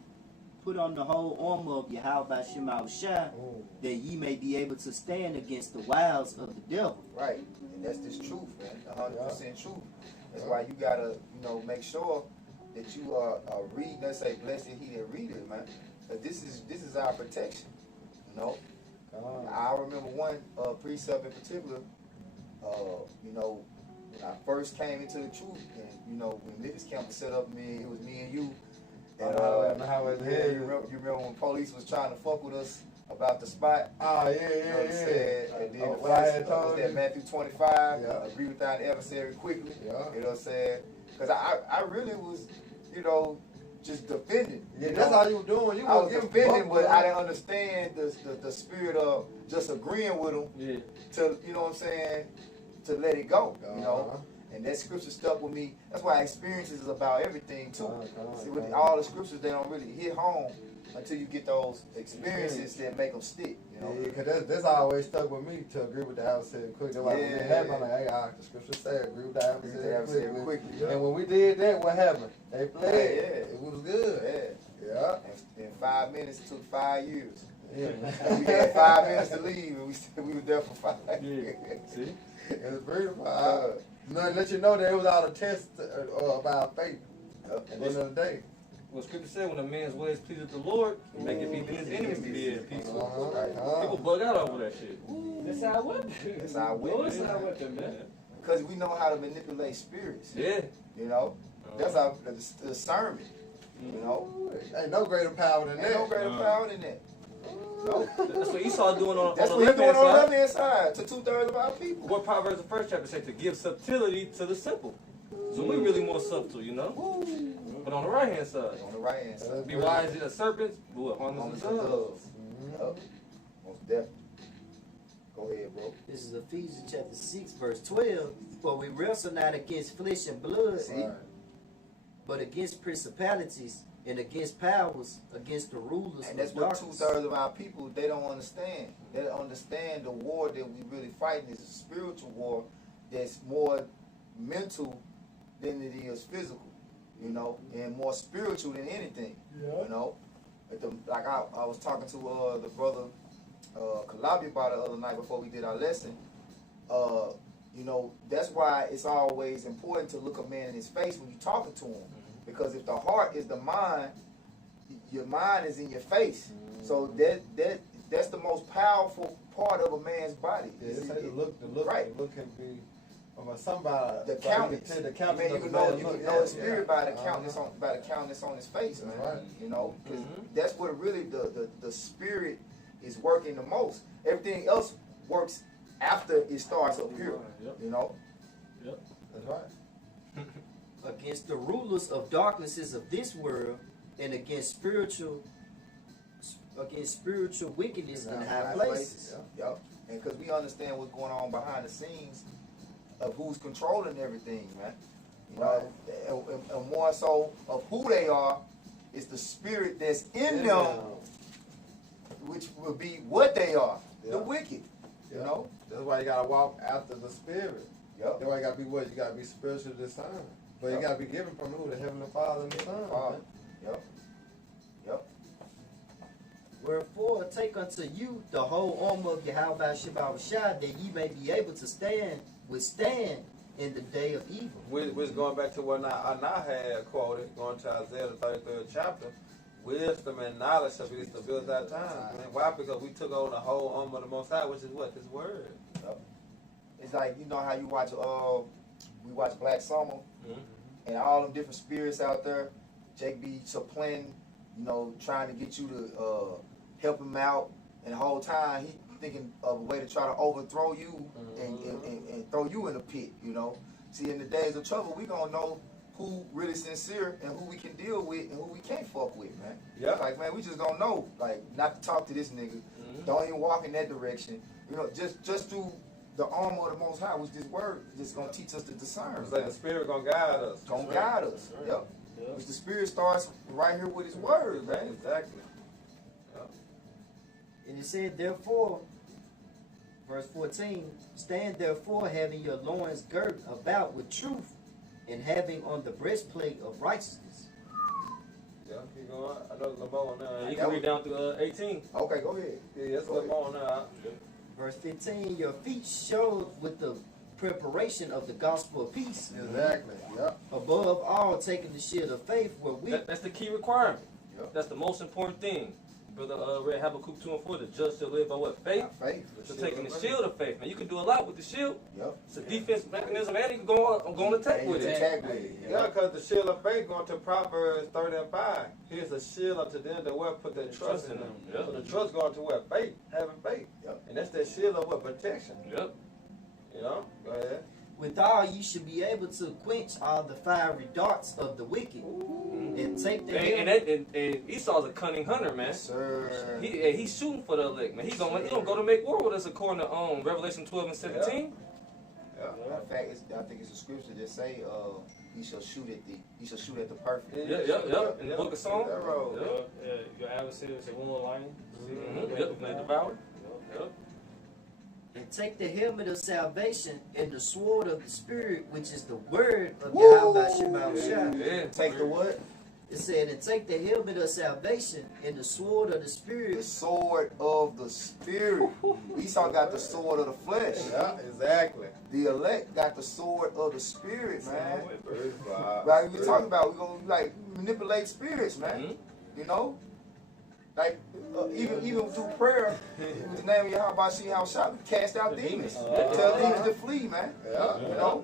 armor of Yahweh Shema Shai, that ye may be able to stand against the wiles of the devil. Right, and that's this truth, man. 100% truth. That's why you gotta, you know, make sure that you are reading. Let's say, blessed he that readeth, man. But this is our protection. You know, I remember one precept in particular. You know, when I first came into the truth, and you know, when Memphis camp was set up, it was me and you. And you remember when police was trying to fuck with us about the spot? Oh, yeah. And then the was that Matthew 25, agree with thine adversary quickly. You know what I'm saying? Because I really was, you know, just defending. Yeah, that's how you were doing. I was defending, but I didn't understand the spirit of just agreeing with them to, you know what I'm saying, to let it go, you know? And that scripture stuck with me. That's why experiences is about everything too. See, with all the scriptures, they don't really hit home until you get those experiences that make them stick. You know? Yeah, because that's always stuck with me, to agree with the adversary quickly. That's why when it happened, I'm like, hey, the scripture said agree with the adversary quickly. And when we did that, what happened? They fled. It was good. Yeah. And in 5 minutes, it took 5 years. Yeah. We had 5 minutes to leave, and we were there for 5 years. See? It was beautiful. Let you know that it was all a test about faith at the end of the day. Well, scripture said when a man's ways pleaseth the Lord, make it be his enemies to be at peace. People bug out over that shit. That's our weapon. That's our weapon. That's our weapon, man. Because we know how to manipulate spirits. Yeah. You know? That's our discernment. You know? Ain't no greater power than that. Ain't no greater power than that. No. That's what Esau doing on That's the what left he's doing on the hand left side. hand side to 2/3 of our people. What Proverbs the first chapter say? To give subtlety to the simple. So we really more subtle, you know? But on the right hand side. On the right hand side. Be wise as serpents, but harmless as doves. Most definitely. Go ahead, bro. This is Ephesians chapter 6, verse 12. For we wrestle not against flesh and blood, Right. but against principalities and against powers, against the rulers And that's of what darkness. 2/3 of our people, they don't understand. They don't understand the war that we really fighting is a spiritual war that's more mental than it is physical, you know, and more spiritual than anything, you know. Like I was talking to the brother Kalabi about the other night before we did our lesson. You know, that's why it's always important to look a man in his face when you're talking to him. Because if the heart is the mind, your mind is in your face. So that's the most powerful part of a man's body. Yeah, it's like the look right. The look can be somebody. The countenance. The I countenance. mean, you can know his spirit by the countenance Uh-huh. by the countenance on his face, man. Right. You know, because that's what really the spirit is working the most. Everything else works after it starts up here. Yep. You know. Yep. That's right. Against the rulers of darknesses of this world, and against spiritual wickedness in high places. Yep. And because we understand what's going on behind the scenes of who's controlling everything, man. You know, and more so of who they are is the spirit that's in them, which will be what they are, the wicked. You know. That's why you gotta walk after the spirit. Yep. That's why you gotta be what? You gotta be spiritual discerned. But you gotta be given from who? The Heavenly Father and the Son. Father. Yep. Yep. Wherefore, take unto you the whole armor of Yahweh Shabbat Shah, that ye may be able to withstand in the day of evil. Which going back to what I had quoted, going to Isaiah the 33rd chapter, wisdom and knowledge shall be the build that time. Man. Why? Because we took on the whole armor of the Most High, which is what? His word. Yep. It's like, you know how you watch, we watch Black Summer, and all them different spirits out there, Jake be supplanting, you know, trying to get you to help him out, and the whole time he thinking of a way to try to overthrow you and throw you in a pit, you know. See, in the days of trouble, we gonna know who really sincere and who we can deal with and who we can't fuck with, man. Yeah. Like, man, we just gonna know, like, not to talk to this nigga. Don't even walk in that direction. You know, just through the armor of the Most High, which this word is gonna teach us to discern. It's like the Spirit gonna guide us. Gonna guide us. Yep. Which the Spirit starts right here with His word, man. Exactly. And it said, therefore, verse 14, stand therefore having your loins girt about with truth, and having on the breastplate of righteousness. Yeah, keep going. I know there's a little more on there. You can read down to 18. Okay, go ahead. Yeah, that's a little more on there. Verse 15, your feet showed with the preparation of the gospel of peace. Exactly. Yep. Above all, taking the shield of faith, where we That's the key requirement. Yep. That's the most important thing. Brother read Habakkuk 2:4, the just shall live by what? Faith? Faith. So taking the shield of faith. Now you can do a lot with the shield. Yep. It's a defense mechanism, and you can go on attack with it. Attack with it. Yeah, because the shield of faith going to Proverbs 30:5. Here's a shield unto them that will put their trust in them. Yep. So the trust going to what? Faith, having faith. Yep. And that's that shield of what? Protection. Yep. You know? Go ahead. withal ye should be able to quench all the fiery darts of the wicked, and take the And Esau's a cunning hunter, man. Yes, sir. He's shooting for the elect, man. He don't go to make war with us according to Revelation 12 and 17. Yeah. Matter of fact, I think it's a scripture that say, he shall shoot at the perfect. Yep. In the book of Psalms. Your adversary is a wounded lion. Yep. They devour. Yep. and take the helmet of salvation and the sword of the Spirit, which is the word of Yahweh Shema. Yeah. Take the what? It said, and take the helmet of salvation and the sword of the The Spirit. sword of the Spirit. Esau got the sword of the flesh. Yeah, exactly. The elect got the sword of the Spirit, man. Wow. Like we talking about, we gonna like manipulate spirits, man. You know, like even through prayer, in the name of Yahweh Shema, we cast out demons. Tell demons to flee, man. Yeah. You know.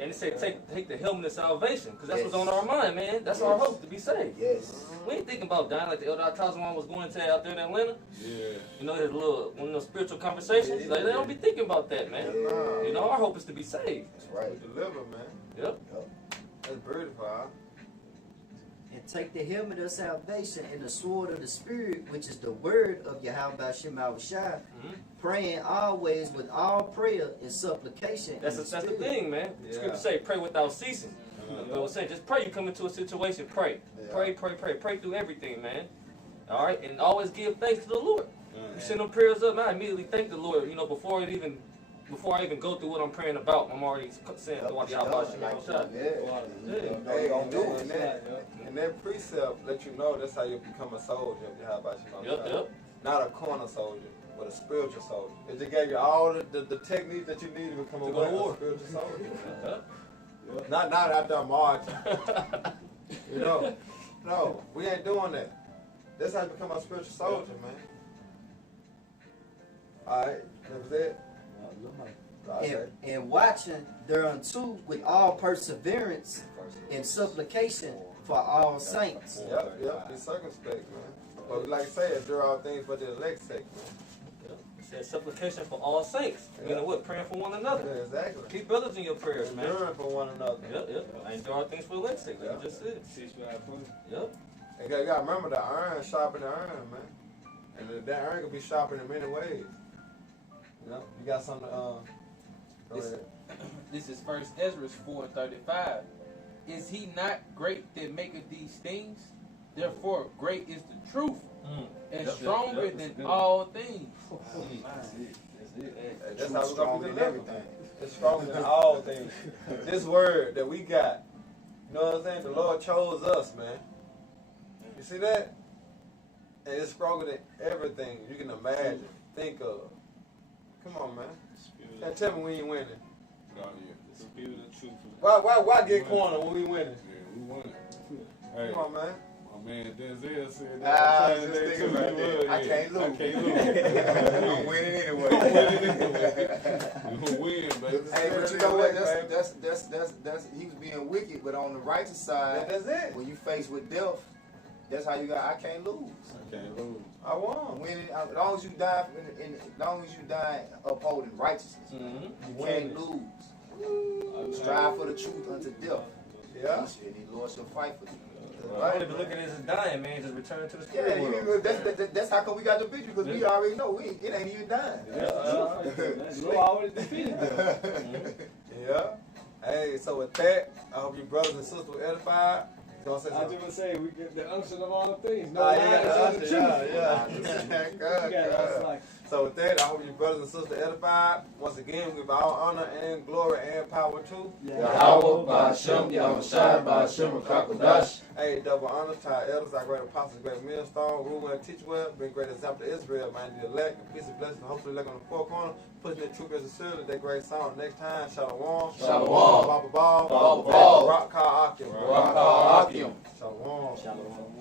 And it say take the helmet of salvation, because that's what's on our mind, man. That's our hope, to be saved. Yes. We ain't thinking about dying like the Elder Atazawan was going to out there in Atlanta. Yeah. You know, his one of those spiritual conversations. Like, they don't be thinking about that, man. You know, our hope is to be saved. That's right. Deliver, man. Yep. That's beautiful. And take the helmet of salvation and the sword of the Spirit, which is the word of Yahweh Bashim Shai, praying always with all prayer and supplication. That's the thing, man. The scripture say, pray without ceasing. But I was saying, just pray. You come into a situation, pray. Pray through everything, man. All right? And always give thanks to the Lord. You send them prayers up, man, I immediately thank the Lord. You know, before I even go through what I'm praying about, I'm already saying, Hey, and that precept let you know that's how you become a soldier of Yahweh. Yep. Not a corner soldier, but a spiritual soldier. It just gave you all the techniques that you need to become a spiritual soldier. Not out there marching. You know, no, we ain't doing that. That's how you become a spiritual soldier, man. All right, that was it. And watching thereunto with all perseverance and supplication for all saints. Yep, be circumspect, man. But like I said, endure all things for the elect's sake, man. It says supplication for all saints. You know what? Praying for one another. Yeah, exactly. Keep brothers in your prayers, man. Enduring for one another. Yep. I endure all things for the elect's sake. Like you just said. Yep. And you gotta remember the iron sharpen the iron, man. And that iron can be sharpened in many ways. You know, you got something. This is 1 Ezra 4:35. Is he not great that maketh these things? Therefore, great is the truth, and stronger than all things. That's how we're gonna be everything. It's stronger than all things. This word that we got, you know what I'm saying? The Lord chose us, man. You see that? And it's stronger than everything you can imagine, think of. Come on, man. Now tell me when you winning. Why get corner when we winning? Yeah, we winning. Hey. Come on, man. My man Denzel said that. I can't lose. I'm winning anyway. You gonna win, baby. Hey, but you know what? That's he was being wicked, but on the righteous side, that's it. When you faced with death, that's how you got. I can't lose. I won. Winning, as long as you die, upholding righteousness, you can't lose. Strive for the truth unto death. Yeah. And the Lord shall fight for you. Right. If you look at it as dying, man, just return to the spirit world. That's how come we got the victory, because we already know it ain't even dying. You already defeated them. Yeah. Hey, so with that, I hope you brothers and sisters were edified. I just want to say, we get the unction of all the things. No lies in the truth. Good. So with that, I hope you brothers and sisters edified. Once again, we give all honor and glory and power to Yahweh, Ba'ashem, Yahushai, Ba'ashem, Rakakodash. Hey, double honor to our elders, our great apostles, great millstone, rule well, teach well, been great example to Israel, man, the elect, and peace and blessings, hopefully elect on the four corner, pushing the truth as a seal, that great song. Next time, Shalom. Shalom. Baba Ball. Baba Ball. Rock Car Akim. Rock Car Akim. Shalom. Shalom.